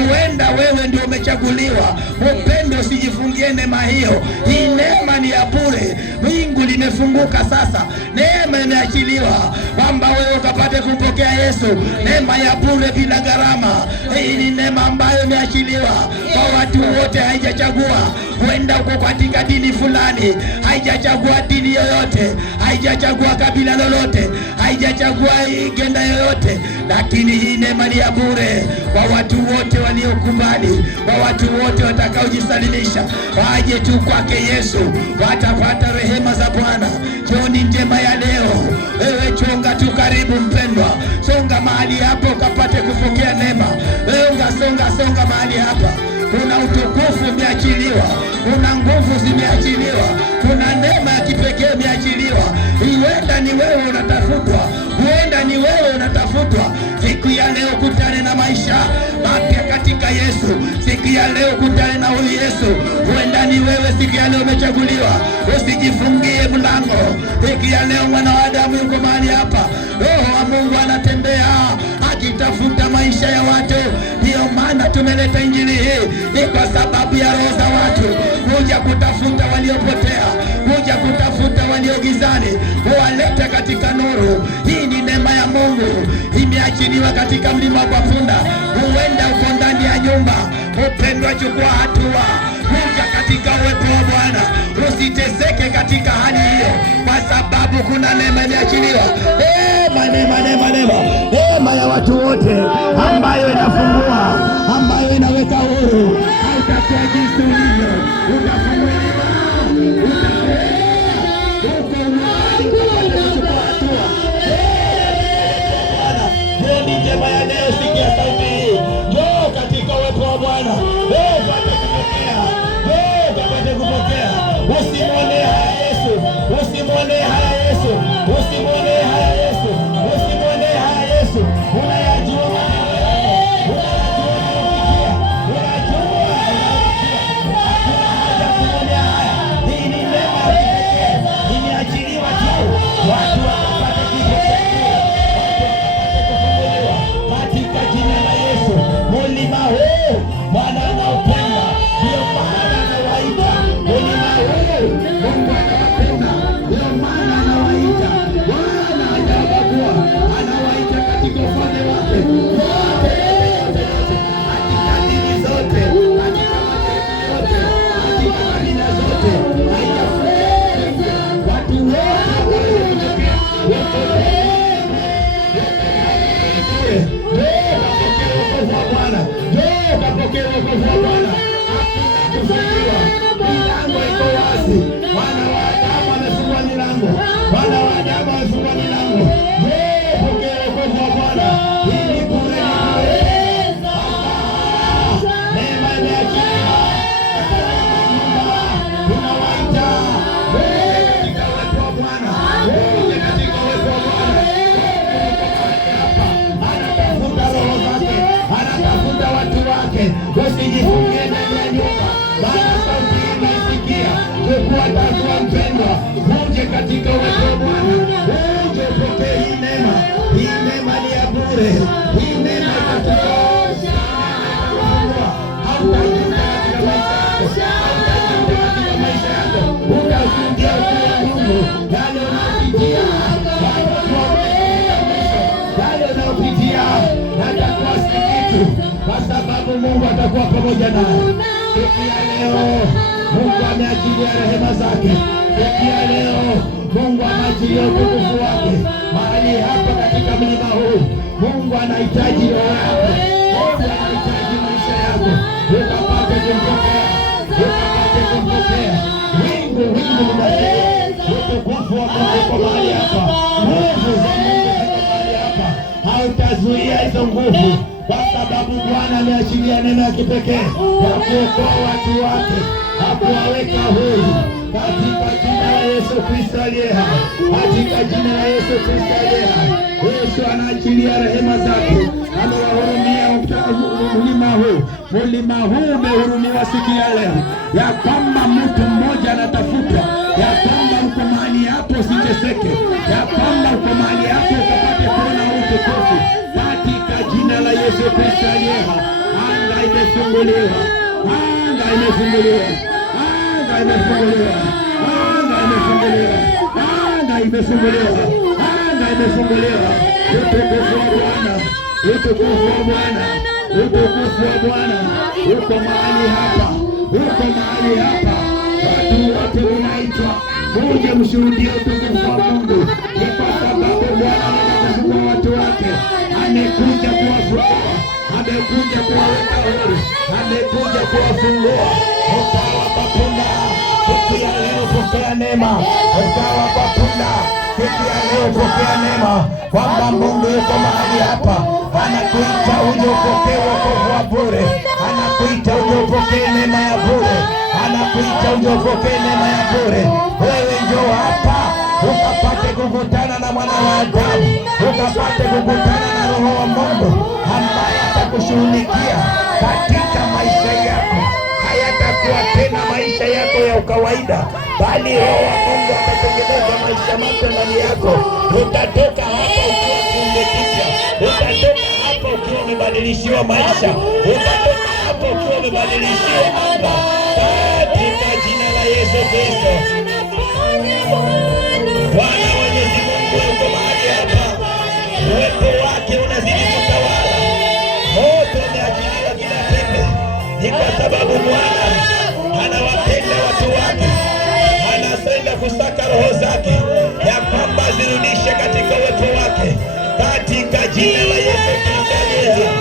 Huenda wewe ndio umechaguliwa. Mpendo, usijifungie neema hiyo. Hii neema ni ya bure. Wingu limefunguka sasa. Neema imeachiliwa kwamba wewe ukapate kumpokea Yesu. Neema ya bure bila gharama. Hii ni neema ambayo imeachiliwa kwa watu wote, haijachagua. Huenda uko katika dini fulani, haijachagua dini yoyote, haijachagua kabila lolote, haijachagua agenda yoyote, lakini hii neema ni ya bure kwa watu wote waliokubali, kwa watu wote watakaojisalimisha. Waje tu kwake Yesu, watapata rehema za Bwana. Jioni njema ya leo, wewe chonga tu karibu mpendwa, songa mahali hapo ukapate kupokea neema. Wewe songa mahali hapa. Kuna utukufu umeachiliwa, kuna nguvu zimeachiliwa, kuna neema ya kipekee imeachiliwa. Huenda ni wewe unatafutwa, huenda ni wewe unatafutwa. Siku ya leo kutane na maisha mapya katika Yesu. Siku ya leo kutane na huyu Yesu. Huenda ni wewe siku ya leo umechaguliwa. Usijifungie mlango. Siku ya leo mwana wa Adamu yuko mahali hapa. Roho wa Mungu anatembea akitafuta maisha ya watu. Ndio maana tumeleta injili hii, ni kwa sababu ya roho za watu kuja kutafuta waliopotea, kuja kutafuta waliogizani, kuwaleta katika nuru. Hii ni neema ya Mungu imeachiliwa katika mlima wa punda. Huenda uko ndani ya nyumba, mpendwa, chukua hatua, kuja katika uwepo wa Bwana. Usiteseke katika hali hiyo, kwa sababu kuna neema imeachiliwa. Neema ya watu wote ambayo inafungua, ambayo inaweka huru. Haitakuwa jinsi ulivyo, utafunguliwa, jioni njema ya leo. Sikia sauti hii, njoo katika uwepo wa Bwana. Upate kupokea. Usimwonee haya Yesu, usimwonee haya Yesu, usimwonee haya Yesu, usimwonee haya Yesu. Unayajua maneno yako, unayajua unayopitia, unajua hakuna haja kumwonea haya. Hii ni neema ya kipekee, imeachiliwa tu, watu wakapate kupokea, watu wakapate kufunguliwa katika jina la Yesu. Mulima huu Bwana anaupenda, ndio maana anawaita mulima huu. Mungu anawapenda, ndio maana anawaita. Bwana hajabagua, anawaita katika ufalme wake wote, katika dini zote, katika madhehebu yote, katika kabila zote. Haijafanya watu wote waweze kupokea wokovu wa Bwana. Kapokea wokovu wa Bwana. Hakuna kufungiwa, milango iko wazi. Wana wa Adamu wamefungua milango, wana wa Adamu wamefungua milango. Pokea wokovu wa Bwana. Hii ni bure, neema imeachiliwa. Tunawaita katika uwepo wa Bwana, katika uwepo wa Bwana. Anatafuta roho zake, anatafuta watu wake. uwepo wa Bwana. Uje upokee hii neema. Hii neema ni ya bure. Hii neema itatosha. Hautajuta katika maisha yako. Hautajuta katika maisha yako. Utashuhudia ukuu wa Mungu. Yale unayopitia yale unayopitia hatakuwa si kitu, kwa sababu Mungu atakuwa pamoja naye. Siku ya leo Mungu ameachilia rehema zake. Siku ya leo Mungu ameachilia utukufu wake mahali hapa katika mlima huu. Mungu anahitaji roho yako. Mungu anahitaji maisha yako. Ukapate kumpokea. Ukapate kumpokea. Wingu linajaa utukufu wa Mungu kwa mahali hapa. Nguvu za Mungu kwa mahali hapa. Hautazuia hizo nguvu, kwa sababu Bwana ameachilia neno ya kipekee ya kuokoa watu wake na kuwaweka huru katika jina la Yesu Kristo aliye hai. Katika jina la Yesu Kristo aliye hai. Yesu anaachilia rehema zake. Amewahurumia mlima huu. Mlima huu umehurumiwa siku ya leo, ya kwamba mtu mmoja anatafutwa, ya kwamba uko mahali hapo usiteseke, ya kwamba uko mahali hapo ukapate kuona utukufu katika jina la Yesu Kristo aliye hai. Anga imefunguliwa. Anga imefunguliwa. Anga imefunguliwa. Anga imefunguliwa. Anga imefunguliwa. Anga imefunguliwa. Utukufu wa Bwana. Utukufu wa Bwana. Utukufu wa Bwana uko mahali hapa. Uko mahali hapa. Watu wote unaitwa uje mshuhudie utukufu wa Mungu. Ni kwa sababu Bwana anataka watu wake. Amekuja kuwafungua. Amekuja kuwaweka huru. Amekuja kuwafungua. Utawapa punda. Siku ya leo pokea neema. Utawapa punda. Siku ya leo pokea neema, kwamba Mungu yuko mahali hapa. Anakuita uje upokee wokovu wa bure. Anakuita uje upokee neema ya bure. Anakuita uje upokee neema ya bure. Wewe njoo hapa ukapate kukutana na mwana wa Adamu, ukapate kukutana na Roho wa Mungu ambaye atakushughulikia katika maisha yako. Hayatakuwa tena maisha yako ya ukawaida, bali Roho wa Mungu atatengeneza maisha mapya ndani yako. Utatoka hapa ukiwa kiumbe kipya. Utatoka hapa ukiwa umebadilishiwa maisha. Utatoka hapa ukiwa umebadilishiwa anga, katika jina la Yesu Kristo. Bwana Mwenyezi Mungu yuko mahali hapa. Uwepo wake unazidi kutawala. Moto umeachiliwa kila pembe. Ni kwa sababu Bwana anawapenda watu wake. Anasenda kusaka roho zake ya kwamba zirudishe katika uwepo wake, katika jina la Yesu Kristo aliye hai.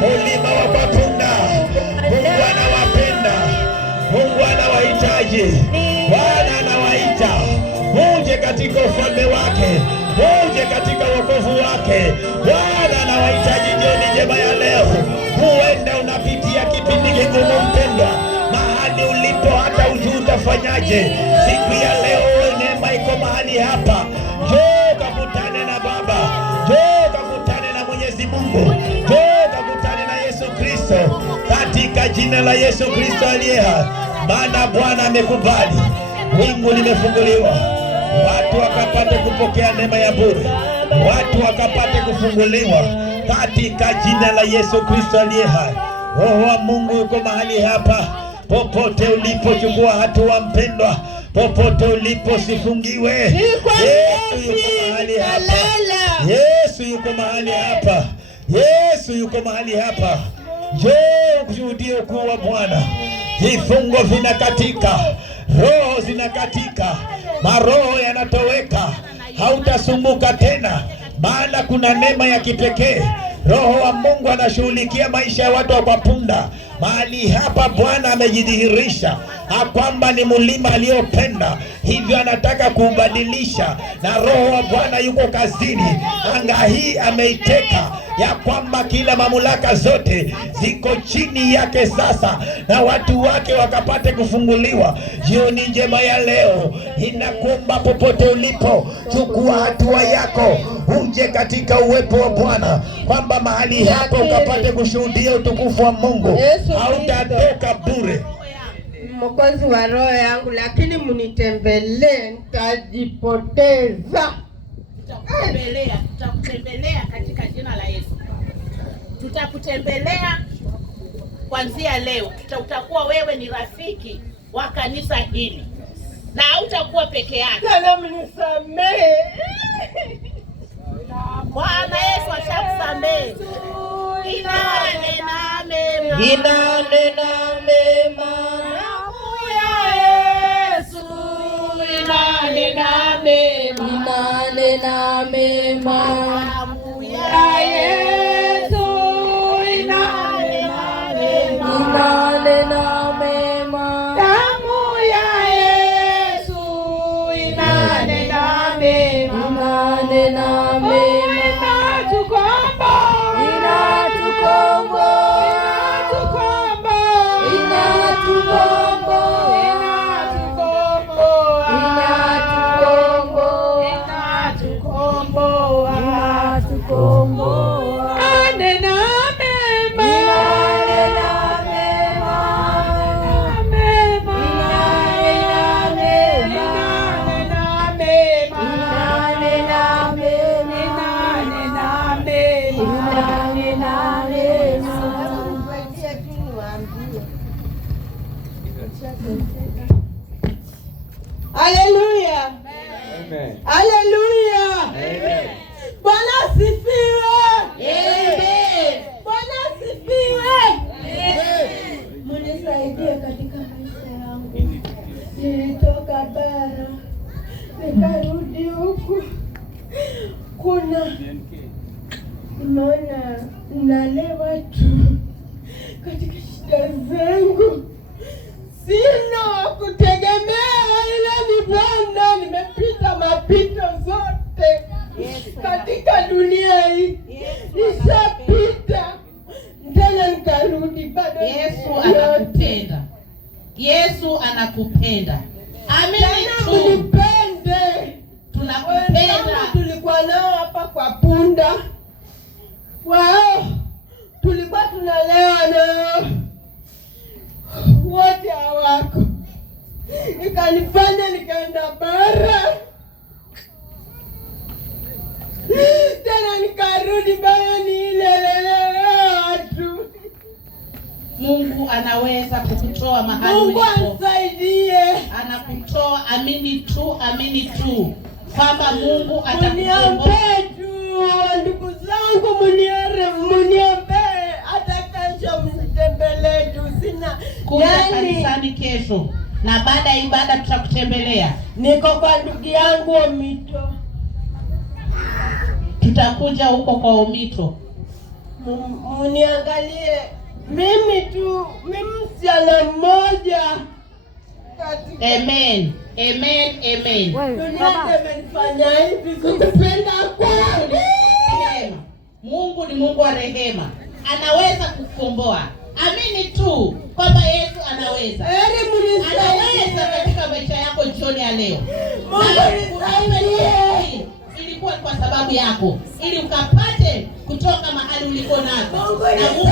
Mlima wa Punda, Mungu anawapenda. Mungu anawahitaji. Bwana anawaita uje katika ufalme wake, uje katika wokovu wake. Bwana anawahitaji jioni njema ya leo. Huenda unapitia kipindi kigumu mpendwa, mahali ulipo hata ujui utafanyaje. Siku ya leo neema iko mahali hapa. Njoo kakutane na Baba. Njoo kakutane na Mwenyezi Mungu. Njoo kakutane na Yesu Kristo, katika jina la Yesu Kristo aliye hai. Maana Bwana amekubali. Wingu limefunguliwa. Watu wakapate kupokea neema ya bure. Watu wakapate kufunguliwa katika jina la Yesu Kristo aliye hai. Roho wa Mungu yuko mahali hapa. Popote ulipo, chukua hatua mpendwa. Popote ulipo, sifungiwe. Yesu yuko mahali hapa. Yesu yuko mahali hapa. Yesu yuko mahali hapa. Njoo kushuhudie ukuu wa Bwana. Vifungo vinakatika, roho zinakatika, maroho yanatoweka. Hautasumbuka tena, maana kuna neema ya kipekee. Roho wa Mungu anashughulikia maisha ya watu wa Punda. Mahali hapa Bwana amejidhihirisha kwamba ni mlima aliyopenda, hivyo anataka kuubadilisha, na Roho wa Bwana yuko kazini. Anga hii ameiteka, ya kwamba kila mamlaka zote ziko chini yake sasa, na watu wake wakapate kufunguliwa. Jioni njema ya leo inakuomba popote ulipo, chukua hatua yako, uje katika uwepo wa Bwana, kwamba mahali hapo ukapate kushuhudia utukufu wa Mungu. Hautatoka bure. Mwokozi wa roho yangu, lakini mnitembelee, nitajipoteza. Tutakutembelea katika jina la Yesu. Tutakutembelea kuanzia leo. Utakuwa wewe ni rafiki wa kanisa hili na hautakuwa peke yako. Sana mnisamehe. Bwana Yesu atakusamehe. Inanena mema. Inanena mema. Damu ya Yesu inanena mema. Inanena mema. Damu ya Yesu inanena mema. Inanena mema. Damu ya Yesu inanena mema. Inanena mema. Haleluya. Amen. Haleluya. Amen. Bwana asifiwe. Amen. Bwana asifiwe. Amen. Mnisaidie katika maisha yangu. Nilitoka bara nikarudi huku. Nimeona nalewa tu katika shida zangu. Sina kutegemea ila ni Bwana. Nimepita mapito zote katika dunia hii. Nishapita tena nikarudi bado. Yesu anakupenda. Yesu anakupenda. Amini tu. Mnipende. Tunakupenda. Tulikuwa nao hapa kwa punda. Wao tulikuwa tunalewa nao. Wote hawako. Nikanifanya nikaenda bara. Tena nikarudi bara ni ile watu. Mungu anaweza kukutoa mahali Mungu ulipo. anisaidie. Anakutoa, amini tu kwamba Mungu atakukomboa. Muniombee tu ndugu zangu, muniombee hata kesho mnitembelee tu. Sina kuja kanisani kesho na baada ya ibada tutakutembelea. Niko kwa ndugu yangu Omito. Tutakuja huko kwa Omito. Muniangalie mimi msichana mmoja. Amen. Amen. Amen. Dunia imenifanya hivi kupenda kwangu. Mungu ni Mungu wa rehema. Anaweza kukukomboa. Amini tu kwamba Yesu anaweza. Anaweza katika maisha yako jioni ya leo. Ilikuwa kwa sababu yako ili ukapate kutoka mahali uliko nazo. Na Mungu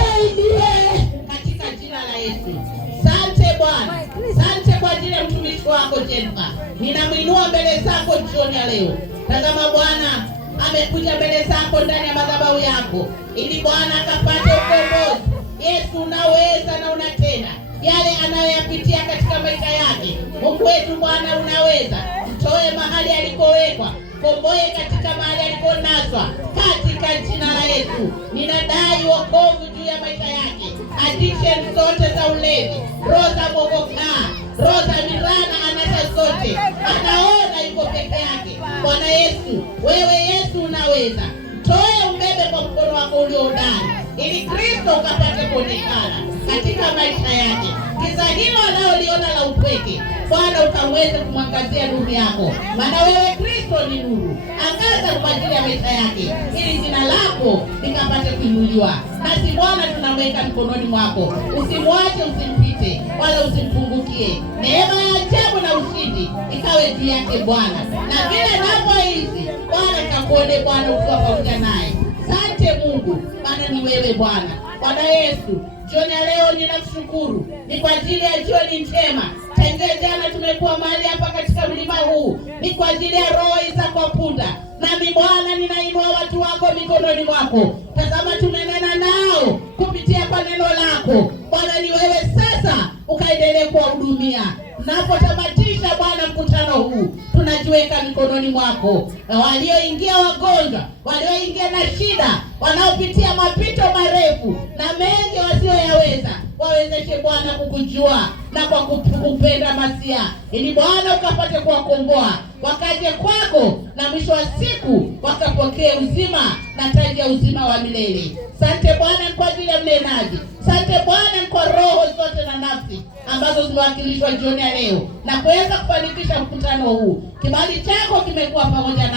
katika jina la Yesu. Asante Bwana. Asante kwa ajili ya mtumishi wako Jennifer. Ninamwinua mbele zako jioni ya leo. Tazama Bwana, amekuja mbele zako ndani ya madhabahu yako ili Bwana akapate ukombozi. Yesu unaweza na unatenda yale anayoyapitia katika maisha yake. Mungu wetu Bwana unaweza. Mtoe mahali alikowekwa. Komboe katika mahali alikonaswa katika jina la Yesu. Ninadai wokovu juu ya maisha yake. Addiction zote za ulevi, roho za mogoka, roho za mirana, anasa zote. Anaona yuko peke yake. Bwana Yesu, wewe Yesu unaweza. Toe umbebe kwa mkono wako ulio ndani ili Kristo ukapate kuonekana katika maisha yake. Giza hilo analoliona la upweke, Bwana ukaweze kumwangazia nuru yako. Maana wewe Kristo ni nuru. Angaza kwa ajili ya maisha yake ili jina lako likapate kuinuliwa. Nasi Bwana tunamweka mikononi mwako. Usimwache, usimpite, wala usimpungukie. Neema ya ajabu na ushindi ikawe juu yake Bwana. Na vile anapoishi Bwana kakuone Bwana ukiwa pamoja naye. Asante Mungu, maana ni wewe Bwana. Bwana Yesu, jioni ya leo ninakushukuru ni kwa ajili ya jioni njema. Tangia jana tumekuwa mahali hapa katika mlima huu ni kwa ajili ya roho za kwa punda. Nami Bwana ninainua watu wako mikononi mwako. Tazama tumenena nao kupitia kwa neno lako. Bwana ni wewe sasa ukaendelee kuwahudumia. Napotamatisha Bwana mkutano huu tunajiweka mikononi mwako. Walioingia wagonjwa, walioingia na shida, wanaopitia mapito marefu na mengi wasioyaweza, wawezeshe Bwana kukujua na kwa kupenda Masia, ili Bwana ukapate kuwakomboa wakaje kwako na mwisho wa siku wakapokee uzima na taji ya uzima wa milele. Asante Bwana kwa ajili ya mnenaji. Asante Bwana kwa roho zote na nafsi ambazo zimewakilishwa jioni ya leo na kuweza kufanikisha mkutano huu. Kibali chako kimekuwa pamoja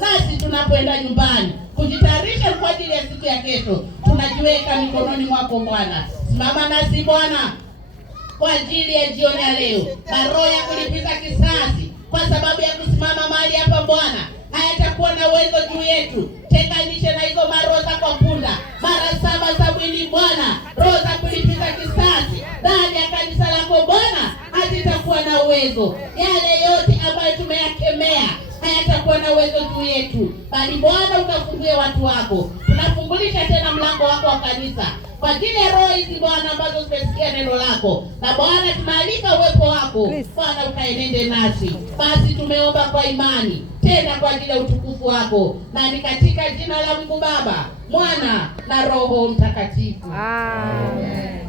nasi tunapoenda nyumbani kujitayarisha kwa ajili ya siku ya kesho, tunajiweka mikononi mwako Bwana. Simama nasi Bwana kwa ajili ya jioni ya leo. Roho ya kulipiza kisasi kwa sababu ya kusimama mahali hapa Bwana hayatakuwa na uwezo juu yetu. Tenganisha na hizo maroho za kwa punda mara 7 za mwili Bwana. Roho za kulipiza kisasi ndani ya kanisa lako Bwana hazitakuwa na uwezo. Yale yote ambayo tumeyakemea hayatakuwa na uwezo juu yetu, bali Bwana ukafungue watu wako. Tunafungulisha tena mlango wako wa kanisa kwa ajili ya roho hizi Bwana ambazo zimesikia neno lako, na Bwana tunaalika uwepo wako Bwana ukaenende nasi. Basi tumeomba kwa imani tena kwa ajili ya utukufu wako, na ni katika jina la Mungu Baba, Mwana na Roho Mtakatifu. Amen.